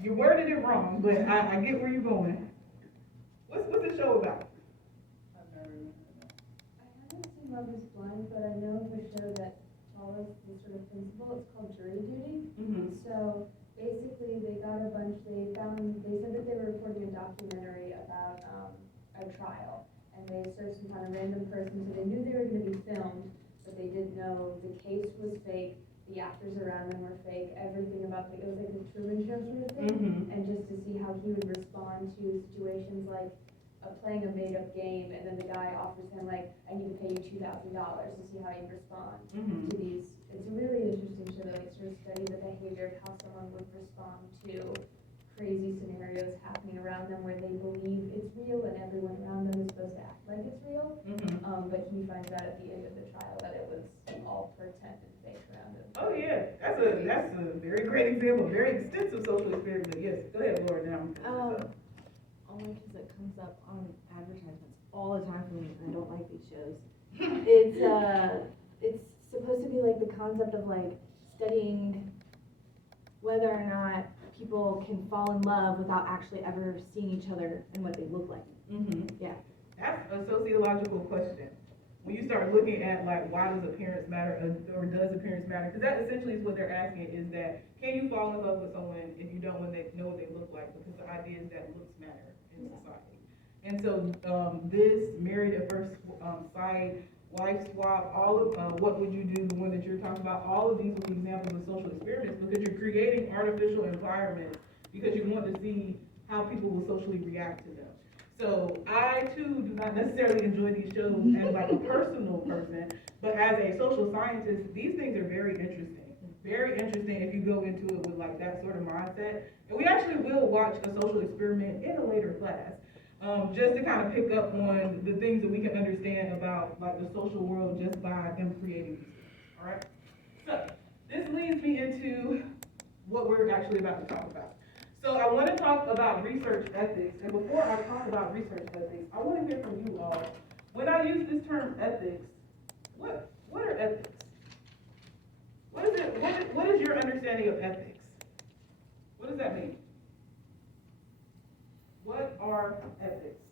You worded it wrong, but I get where you're going. What's the show about? I've never even heard of that. I haven't seen Love is Blind, but I know of a show people, it's called jury duty. Mm-hmm. So basically, they said that they were recording a documentary about a trial, and they searched and found a random person, so they knew they were gonna be filmed, but they didn't know the case was fake, the actors around them were fake, everything about it was like a Truman Show sort of thing, Mm-hmm. and just to see how he would respond to situations like playing a made-up game, and then the guy offers him like, I need to pay you $2,000 to see how he'd respond Mm-hmm. to these. It's a really interesting show that like sort of study the behavior of how someone would respond to crazy scenarios happening around them where they believe it's real and everyone around them is supposed to act like it's real. Mm-hmm. But he finds out at the end of the trial that it was all pretend and fake around him. Oh, yeah, that's a very great example, very extensive social experiment. Yes, go ahead, Laura, now. Only because it comes up on advertisements all the time for me, and I don't like these shows. It's supposed to be like the concept of like studying whether or not people can fall in love without actually ever seeing each other and what they look like. Mm-hmm. Yeah. That's a sociological question. When you start looking at like, why does appearance matter, or does appearance matter? Because that essentially is what they're asking, is that, can you fall in love with someone if you don't know what they look like? Because the idea is that looks matter in society. And so this married at first sight, wife swap, all of what would you do, the one that you're talking about, all of these would be examples of social experiments, because you're creating artificial environments because you want to see how people will socially react to them. So I too do not necessarily enjoy these shows as like a personal person, but as a social scientist, these things are very interesting. Very interesting if you go into it with like that sort of mindset. And we actually will watch a social experiment in a later class, just to kind of pick up on the things that we can understand about like the social world just by them creating these things. All right. So this leads me into what we're actually about to talk about. So I want to talk about research ethics, and before I talk about research ethics, I want to hear from you all. When I use this term ethics, what are ethics? What is it? What is your understanding of ethics? What does that mean? What are ethics?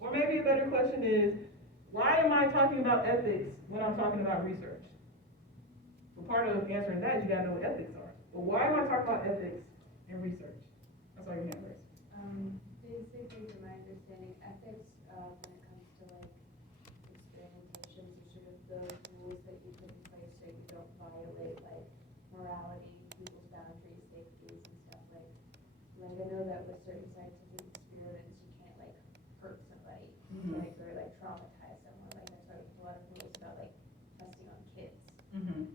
Or maybe a better question is, why am I talking about ethics when I'm talking about research? Well, part of answering that is you gotta know what ethics are. Well, why am I talking about ethics in research? That's all your hand raised. Basically, from my understanding, ethics, when it comes to like experimentations, are sort of the rules that you put in place so you don't violate like morality, people's boundaries, safeties, and stuff like I know that with certain scientific experiments, you can't like hurt somebody, like or like traumatize someone. Like that's why we have a lot of rules about like testing on kids. Mm-hmm.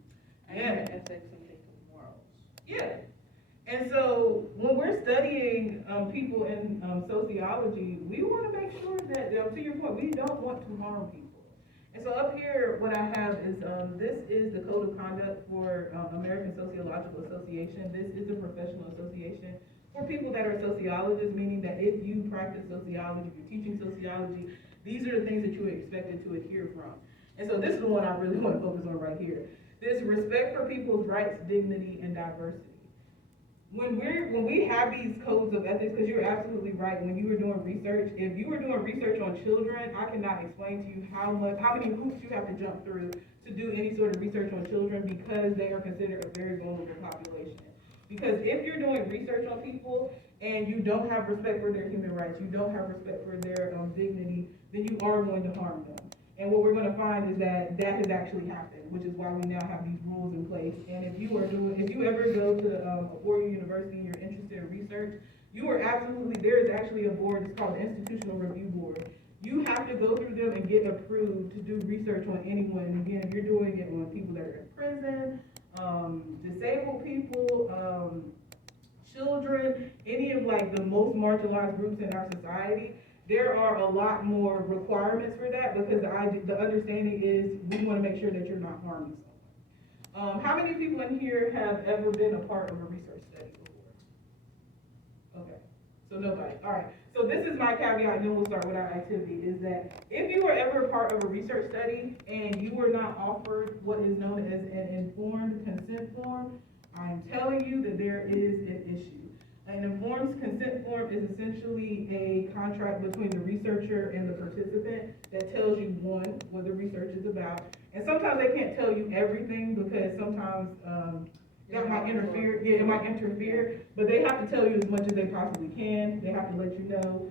And ethics and think of morals. Yeah. And so when we're studying people in sociology, we want to make sure that, to your point, we don't want to harm people. And so up here, what I have is, this is the Code of Conduct for American Sociological Association. This is a professional association for people that are sociologists, meaning that if you practice sociology, if you're teaching sociology, these are the things that you are expected to adhere from. And so this is the one I really want to focus on right here. This respect for people's rights, dignity, and diversity. When we have these codes of ethics, because you're absolutely right, when you were doing research, if you were doing research on children, I cannot explain to you how many hoops you have to jump through to do any sort of research on children, because they are considered a very vulnerable population. Because if you're doing research on people and you don't have respect for their human rights, you don't have respect for their dignity, then you are going to harm them. And what we're going to find is that has actually happened, which is why we now have these rules in place. And if you ever go to a four-year university and you're interested in research, there is actually a board, it's called the Institutional Review Board. You have to go through them and get approved to do research on anyone. And again, if you're doing it on people that are in prison, disabled people, children, any of like the most marginalized groups in our society, there are a lot more requirements for that, because the understanding is we want to make sure that you're not harming someone. How many people in here have ever been a part of a research study before? Okay, so nobody. All right, so this is my caveat, and then we'll start with our activity, is that if you were ever a part of a research study and you were not offered what is known as an informed consent form, I'm telling you that there is an issue. An informed consent form is essentially a contract between the researcher and the participant that tells you, one, what the research is about. And sometimes they can't tell you everything because sometimes, that might interfere, yeah, it might interfere, but they have to tell you as much as they possibly can. They have to let you know,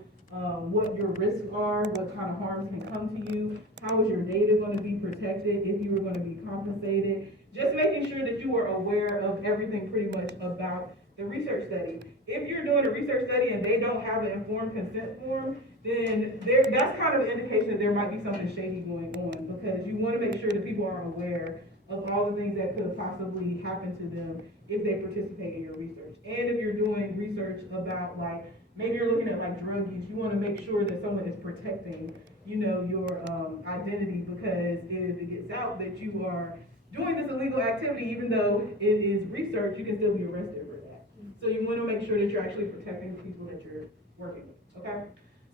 what your risks are, what kind of harms can come to you, how is your data gonna be protected, if you are gonna be compensated. Just making sure that you are aware of everything pretty much about the research study. If you're doing a research study and they don't have an informed consent form, then that's kind of an indication that there might be something shady going on, because you wanna make sure that people are aware of all the things that could possibly happen to them if they participate in your research. And if you're doing research about, like, maybe you're looking at like drug use, you wanna make sure that someone is protecting, you know, your identity, because if it gets out that you are doing this illegal activity, even though it is research, you can still be arrested for that. So you wanna make sure that you're actually protecting the people that you're working with, okay?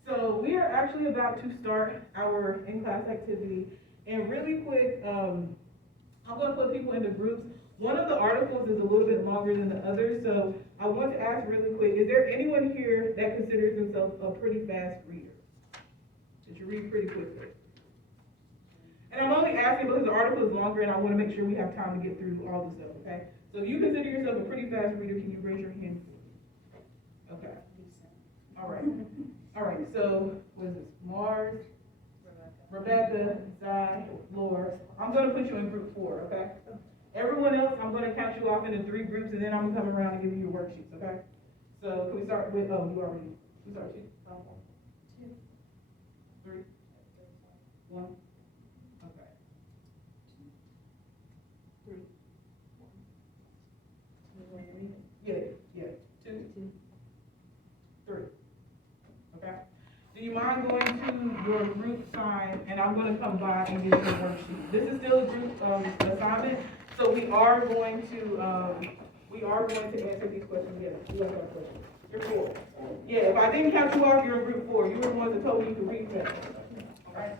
So we are actually about to start our in-class activity, and really quick, I'm gonna put people into groups. One of the articles is a little bit longer than the other, so I want to ask really quick, is there anyone here that considers themselves a pretty fast reader? That you read pretty quickly? And I'm only asking because the article is longer and I wanna make sure we have time to get through all the stuff, okay? So if you consider yourself a pretty fast reader, can you raise your hand? Okay. All right, so what is this, Mars? Rebecca, Zai, Laura. I'm gonna put you in group 4, okay? Everyone else, I'm gonna count you off into 3 groups, and then I'm gonna come around and give you your worksheets, okay? So can we start with, we start 2? 2. 3. 1. Okay. 3. 1. Yeah. 2. 3. Okay? Do you mind going to your group sign, and I'm gonna come by and give you a worksheet. This is still a group, assignment, so we are going to answer these questions. Yes, you guys have questions. You're 4. Yeah, if I didn't count you off, you're in group 4. You were the ones that told me you could read that. All right?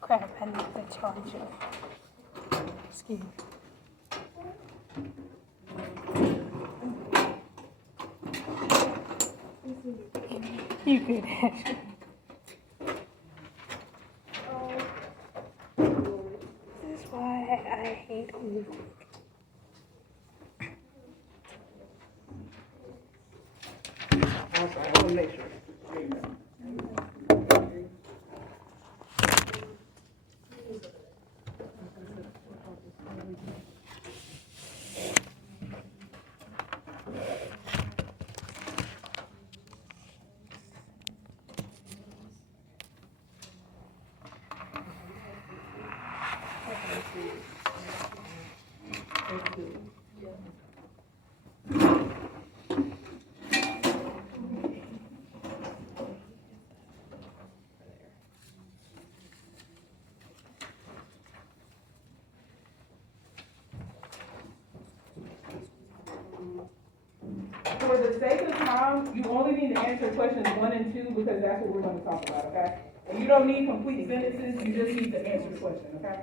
Crap, I need the charger. Excuse me. You could have. This is why I hate music. I'm sorry, I wanna make sure. There you go. For the sake of time, you only need to answer questions 1 and 2 because that's what we're gonna talk about, okay? And you don't need complete sentences, you just need to answer the question, okay?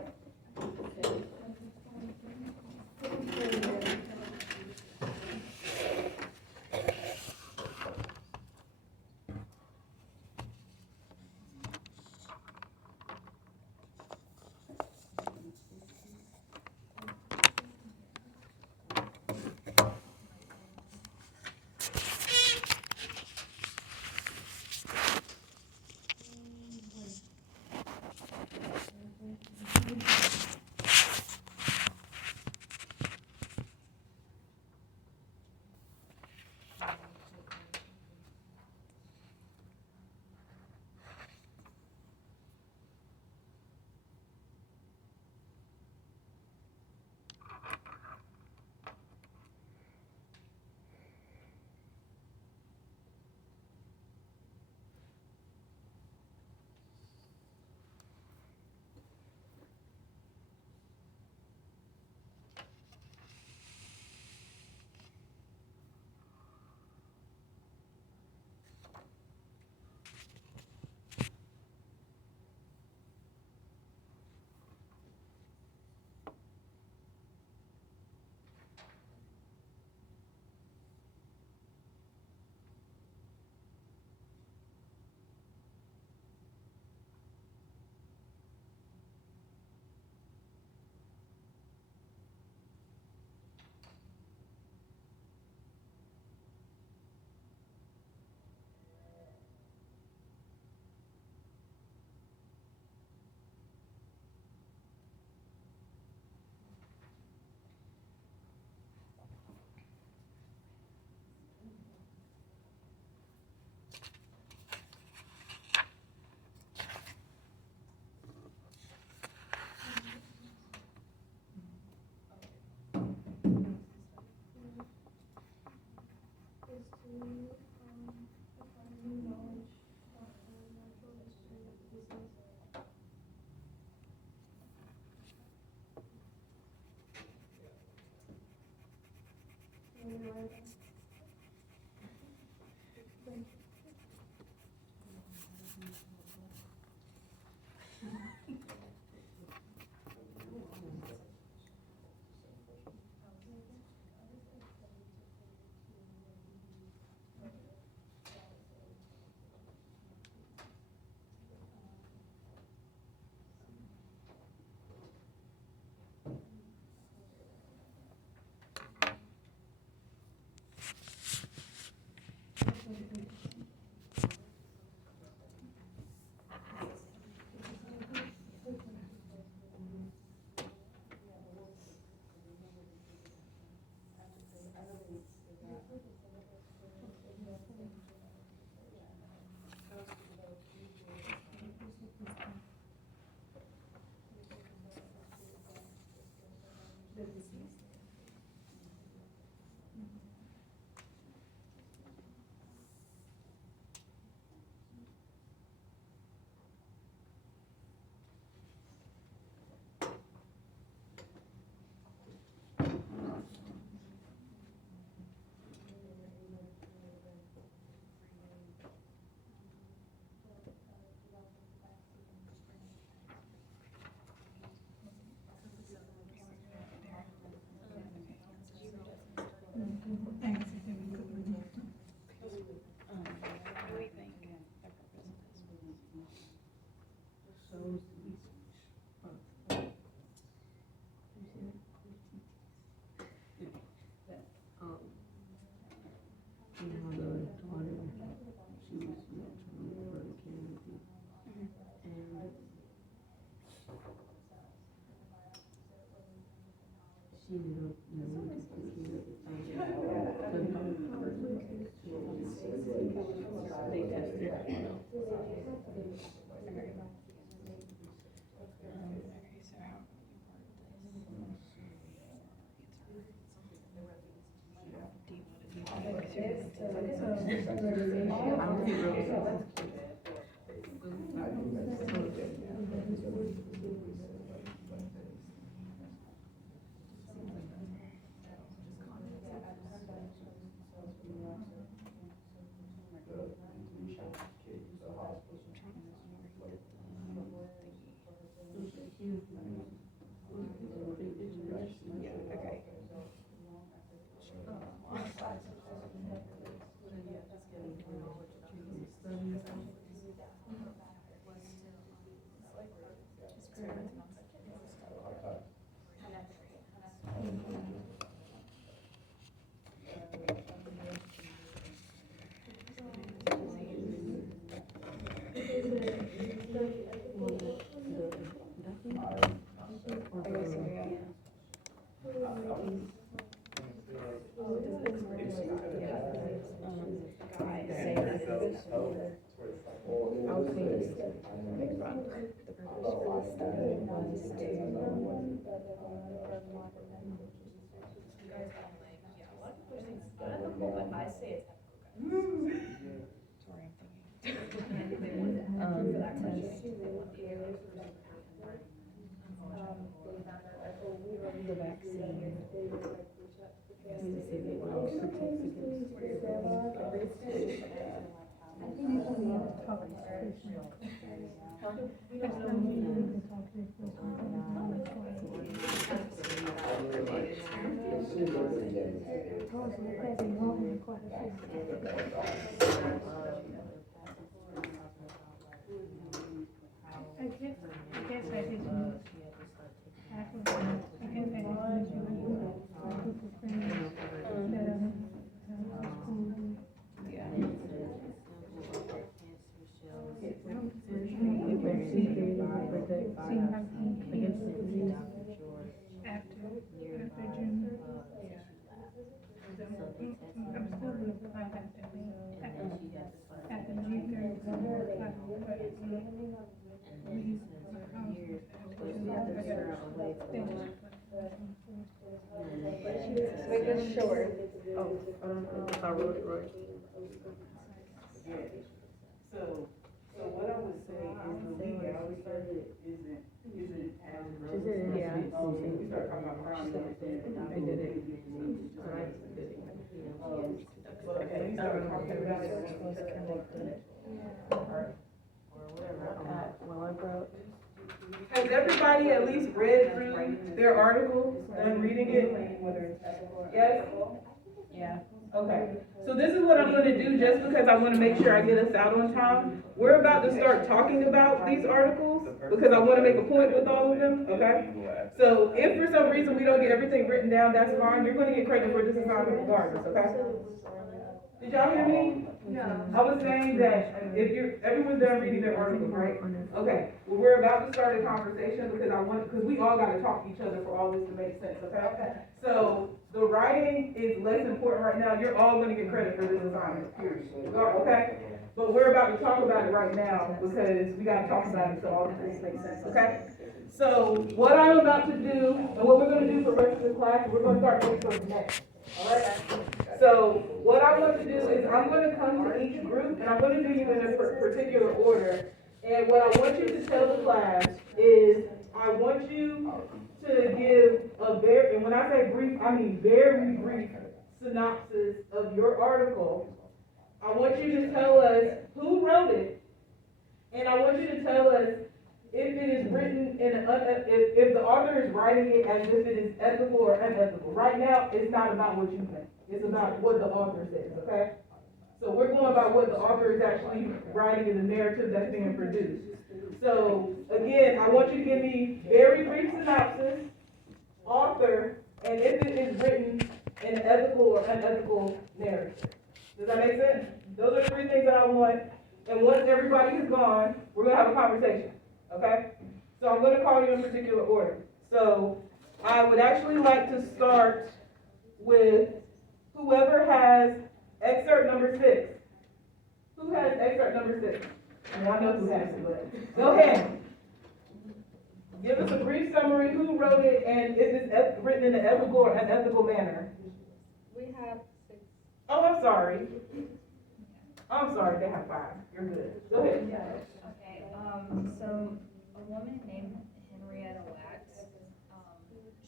So what I would say is the legality of it isn't as relevant. We start talking about crime and everything. They did it. But when you start talking about it, it's gonna connected. Or whatever, I don't know. Well, I wrote. Has everybody at least read through their article, done reading it? Yes? Yeah. Okay, so this is what I'm gonna do, just because I wanna make sure I get us out on time. We're about to start talking about these articles, because I wanna make a point with all of them, okay? So if for some reason we don't get everything written down, that's fine, you're gonna get credit for this assignment regardless, okay? Did y'all hear me? No. I was saying that everyone's done reading their articles, right? Okay, well, we're about to start a conversation because we all gotta talk to each other for all this to make sense, okay? So, the writing is less important right now, you're all gonna get credit for this assignment, period, okay? But we're about to talk about it right now because we gotta talk about it so all this makes sense, okay? So, what I'm about to do, and what we're gonna do for the rest of the class, we're gonna start next on next, alright? So, what I want to do is I'm gonna come to each group, and I'm gonna do you in a particular order. And what I want you to tell the class is, I want you to give and when I say brief, I mean very brief synopsis of your article. I want you to tell us who wrote it, and I want you to tell us if it is written if the author is writing it as if it is ethical or unethical. Right now, it's not about what you think. It's about what the author says, okay? So we're going about what the author is actually writing in the narrative that's being produced. So, again, I want you to give me very brief synopsis, author, and if it is written in an ethical or unethical narrative. Does that make sense? Those are the three things that I want. And once everybody is gone, we're going to have a conversation, okay? So I'm going to call you in particular order. So I would actually like to start with whoever has excerpt number 6. Who has excerpt number 6? I mean, I know who has it, but go ahead. Give us a brief summary, who wrote it, and if it's written in an ethical or unethical manner. We have 6. Oh, I'm sorry. They have 5. You're good. Go ahead. Okay, so a woman named Henrietta Lacks,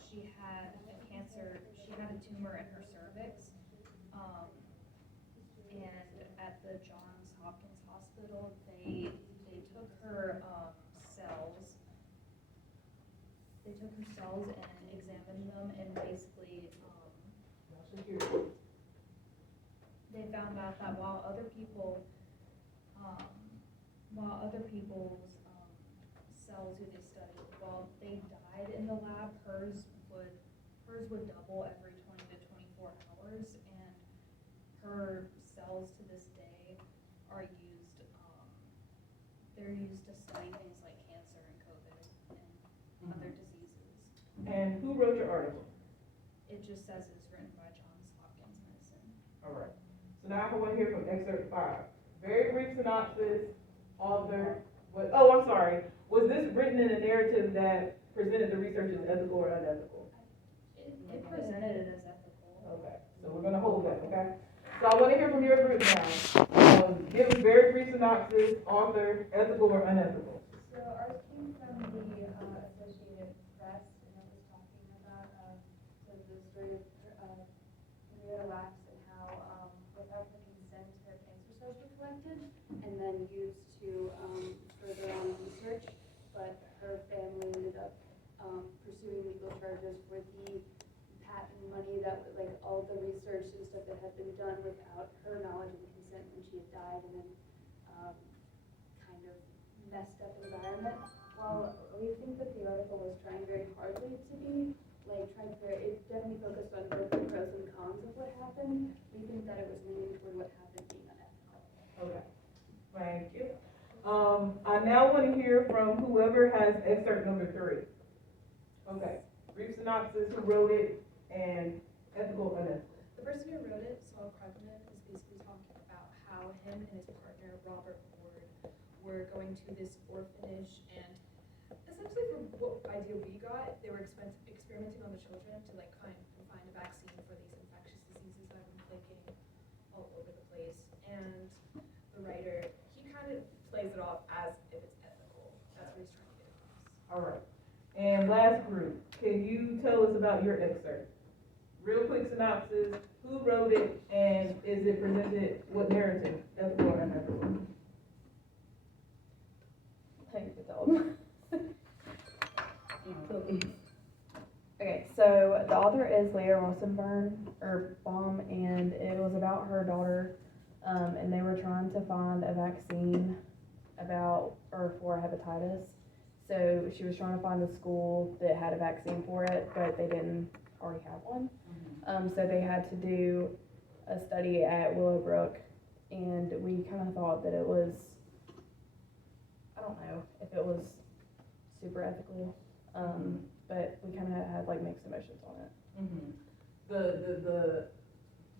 she had a cancer, she had a tumor in her cervix, and at the Johns Hopkins Hospital, they took her, cells, and examined them, and basically, they found out that while other people's cells who they studied, while they died in the lab, hers would double every 20 to 24 hours, and her cells to this day are used, they're used to study things like cancer and COVID and other diseases. And who wrote your article? It just says it's written by Johns Hopkins Medicine. All right. So now I want to hear from excerpt 5. Very brief synopsis, author, I'm sorry. Was this written in a narrative that presented the research as ethical or unethical? It presented it as ethical. Okay, so we're gonna hold that, okay? So I want to hear from your group now. Give a very brief synopsis, author, ethical or unethical. So ours came from the Associated Press, and it was talking about the story of Henrietta Lacks and how without her consent, her cancer cells were collected and then used to further on research, but her family ended up pursuing legal charges for the patent money that, like, all the research and stuff that had been done without her knowledge and consent when she had died, and then kind of messed up environment. While we think that the article was trying very hardly to be, like, it definitely focused on both the pros and cons of what happened. We think that it was leaning toward what happened being unethical. Okay, thank you. I now want to hear from whoever has excerpt number 3. Okay, brief synopsis, who wrote it, and ethical, unethical. The person who wrote it, Saul Krugman, is basically talking about how him and his partner, Robert Ford, were going to this orphanage, and essentially from what idea we got, they were experimenting on the children to, like, find a vaccine for these infectious diseases that have been plaguing all over the place. And the writer, he kind of plays it off as if it's ethical. That's what he's trying to get across. All right. And last group, can you tell us about your excerpt? real quick synopsis, who wrote it, and is it presented, what narrative, ethical or unethical? Thank you, Tom. Okay, so the author is Leah Baum, and it was about her daughter, and they were trying to find a vaccine for hepatitis. So she was trying to find a school that had a vaccine for it, but they didn't already have one. So they had to do a study at Willowbrook, and we kind of thought that it was, I don't know if it was super ethical, but we kind of had like mixed emotions on it.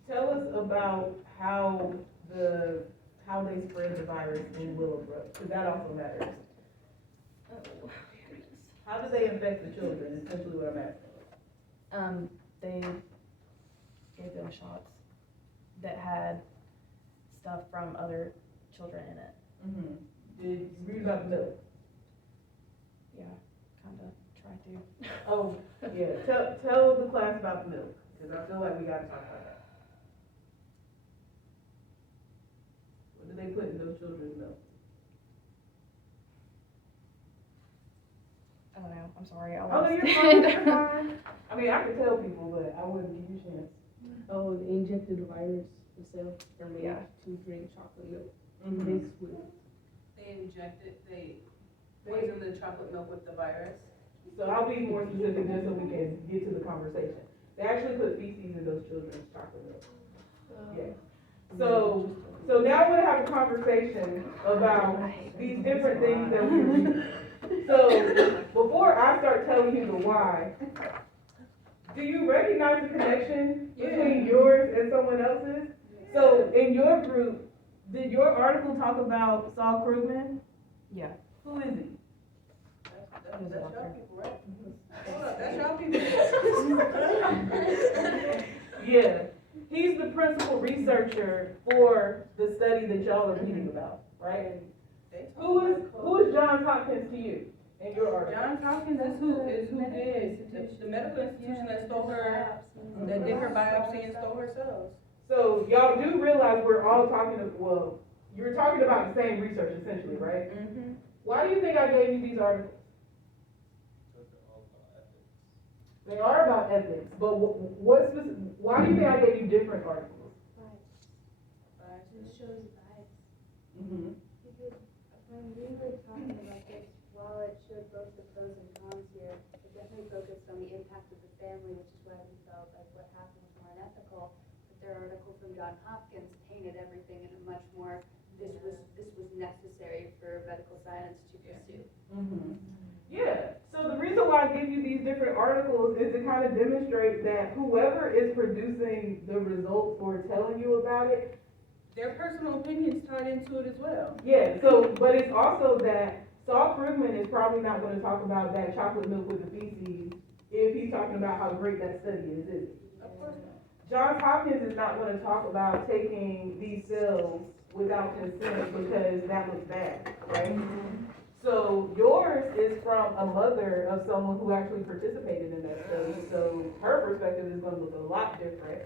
Tell us about how they spread the virus in Willowbrook, because that also matters. Oh. How do they infect the children, is essentially what I'm asking. They gave them shots that had stuff from other children in it. Did you read about the milk? Yeah, kind of try to. Oh, yeah, tell the class about the milk, because I feel like we gotta talk about that. What do they put in those children's milk? I don't know, I'm sorry, I Oh, no, lost you're fine, it. you're fine. I mean, I could tell people, but I wouldn't give you a chance. Oh, they injected the virus themselves or made Yeah. to drink chocolate milk. Mhm. They injected, they poisoned the chocolate milk with the virus. So I'll be more specific just so we can get to the conversation. They actually put feces in those children's chocolate milk. Yeah. So now I want to have a conversation about these different things that we read. So before I start telling you the why, do you recognize the connection between yours and someone else's? So in your group, did your article talk about Saul Krugman? Yeah. Who is he? That's y'all people, right? Hold up, that's y'all people. Yeah, he's the principal researcher for the study that y'all are reading about, right? Who is Johns Hopkins to you in your article? Johns Hopkins is who did, the medical institution that stole her, that did her biopsy and stole her cells. So y'all do realize we're all talking, well, you're talking about the same research essentially, right? Mm-hmm. Why do you think I gave you these articles? They are about ethics, but why do you think I gave you different articles? It shows bias. Mm-hmm. Because when we were talking about this, while it showed both the pros and cons here, it definitely focused on the impact of the family, which is why we felt like what happened was more unethical. But their article from Johns Hopkins painted everything in a much more, this was necessary for medical science to pursue. Mm-hmm. Yeah, so the reason why I give you these different articles is to kind of demonstrate that whoever is producing the results or telling you about it, Their personal opinions tied into it as well. yeah, so, but it's also that Saul Krugman is probably not gonna talk about that chocolate milk with the feces if he's talking about how great that study is he? Of course not. Johns Hopkins is not gonna talk about taking these cells without consent because that looks bad, right? So yours is from a mother of someone who actually participated in that study, so her perspective is gonna look a lot different.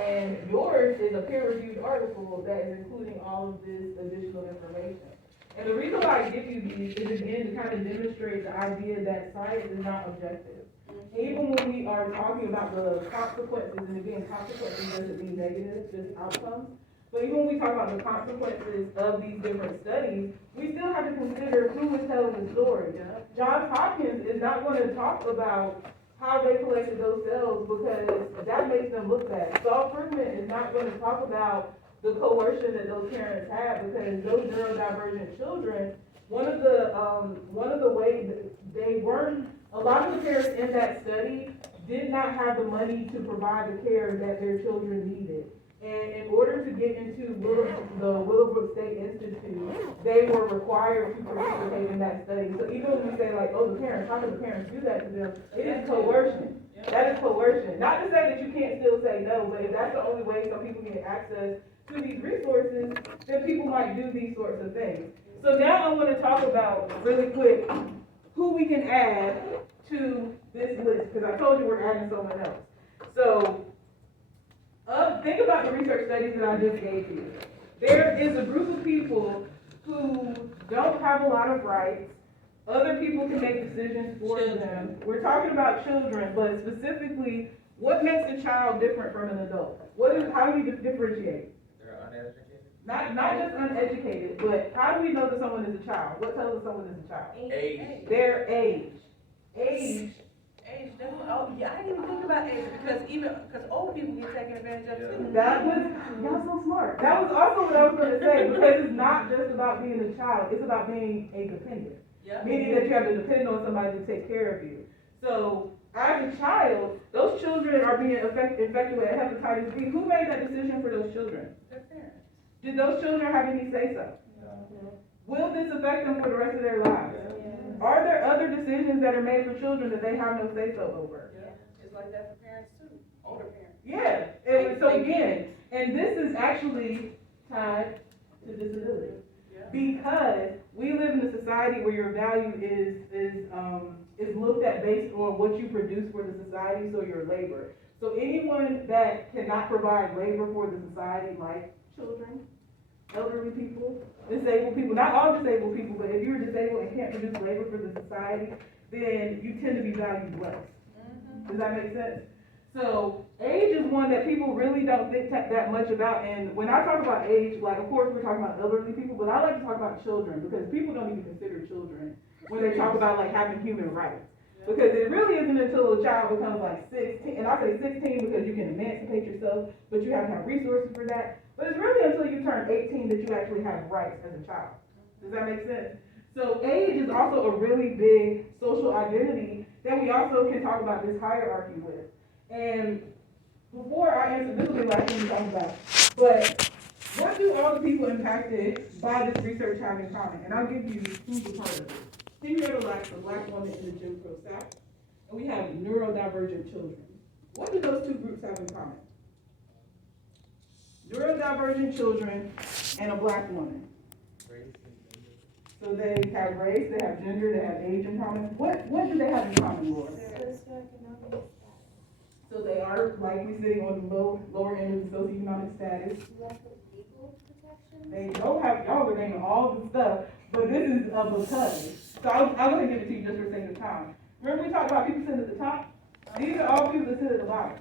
And yours is a peer-reviewed article that is including all of this additional information. And the reason why I give you these is again to kind of demonstrate the idea that science is not objective. Even when we are talking about the consequences, and again, consequences doesn't mean negative, just outcomes. But even when we talk about the consequences of these different studies, we still have to consider who is telling the story. Johns Hopkins is not going to talk about how they collected those cells because that makes them look bad. Saul Krugman is not going to talk about the coercion that those parents had because those neurodivergent children, one of the ways that they weren't, a lot of the parents in that study did not have the money to provide the care that their children needed. And in order to get into the Willowbrook State Institute, they were required to participate in that study. So even when we say like, oh, the parents, how can the parents do that to them? It is coercion. That is coercion. Not to say that you can't still say no, but if that's the only way some people get access to these resources, then people might do these sorts of things. So now I want to talk about really quick who we can add to this list, because I told you we're adding someone else. So think about the research studies that I just gave you. There is a group of people who don't have a lot of rights. Other people can make decisions for them. We're talking about children, but specifically, what makes a child different from an adult? How do we differentiate? They're uneducated. Not just uneducated, but how do we know that someone is a child? What tells us someone is a child? Age. Their age. Age. Age, oh, yeah, I didn't even think about age, because old people get taken advantage of too. Y'all so smart. That was also what I was gonna say, because it's not just about being a child, it's about being a dependent. Yeah. Meaning that you have to depend on somebody to take care of you. So, as a child, those children are being infected with hepatitis B. Who made that decision for those children? Their parents. Did those children have any say-so? No. Will this affect them for the rest of their lives? Are there other decisions that are made for children that they have no say-so over? Yeah, it's like that for parents too, older parents. Yeah, and so again, and this is actually tied to disability. Yeah. Because we live in a society where your value is looked at based on what you produce for the society, so your labor. So anyone that cannot provide labor for the society, like children, elderly people, disabled people, not all disabled people, but if you're disabled and can't produce labor for the society, then you tend to be valued less. Does that make sense? So age is one that people really don't think that much about. And when I talk about age, like of course we're talking about elderly people, but I like to talk about children because people don't even consider children when they talk about like having human rights. Because it really isn't until a child becomes like 16, and I say 16 because you can emancipate yourself, but you have to have resources for that. But it's really until you turn 18 that you actually have rights as a child. Does that make sense? So age is also a really big social identity that we also can talk about this hierarchy with. And before I answer, this will be the last thing we talk about, but what do all the people impacted by this research have in common? And I'll give you who's a part of it. Henrietta Lacks, a black woman in the Jim Crow South, and we have neurodivergent children. What do those two groups have in common? Neurodivergent children and a black woman. So they have race, they have gender, they have age in common. What do they have in common, Laura? So they are likely sitting on the lower end of the socioeconomic status. They don't have, y'all were naming all the stuff, but this is because. So I'll go ahead and give it to you just for sake of time. Remember we talked about people sitting at the top? These are all people that sit at the bottom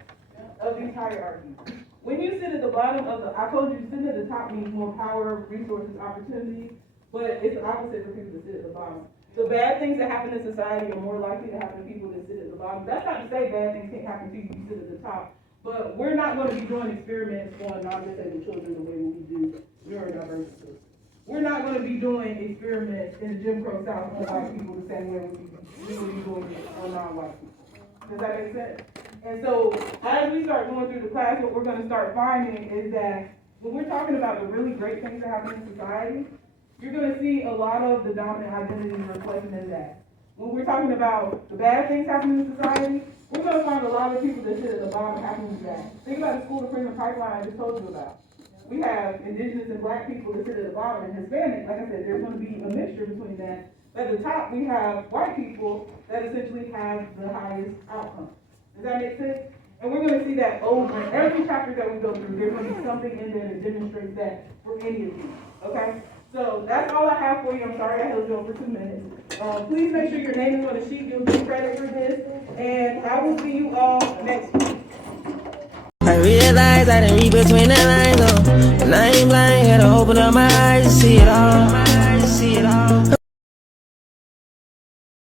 of these hierarchies. When you sit at the bottom of I told you sitting at the top means more power, resources, opportunity, but it's the opposite for people that sit at the bottom. The bad things that happen in society are more likely to happen to people that sit at the bottom. That's not to say bad things can't happen to you if you sit at the top, but we're not going to be doing experiments on non-disabled children the way we do neurodiversity. We're not going to be doing experiments in the Jim Crow South on white people the same way we will be doing it on non-white people. Does that make sense? And so as we start going through the class, what we're going to start finding is that when we're talking about the really great things that happen in society, you're going to see a lot of the dominant identity reflected in that. When we're talking about the bad things happening in society, we're going to find a lot of people that sit at the bottom happening to that. Think about the school to prison pipeline I just told you about. We have indigenous and black people that sit at the bottom, and Hispanic. Like I said, there's going to be a mixture between that. At the top, we have white people that essentially have the highest outcome. Does that make sense? And we're going to see that over every chapter that we go through. There's going to be something in there that demonstrates that for any of you. Okay? So that's all I have for you. I'm sorry I held you over 2 minutes. Please make sure your name is on the sheet. You'll get credit for this. And I will see you all next week. I realize I didn't read between the lines, oh, and I ain't blind, had to open up my eyes to see it all.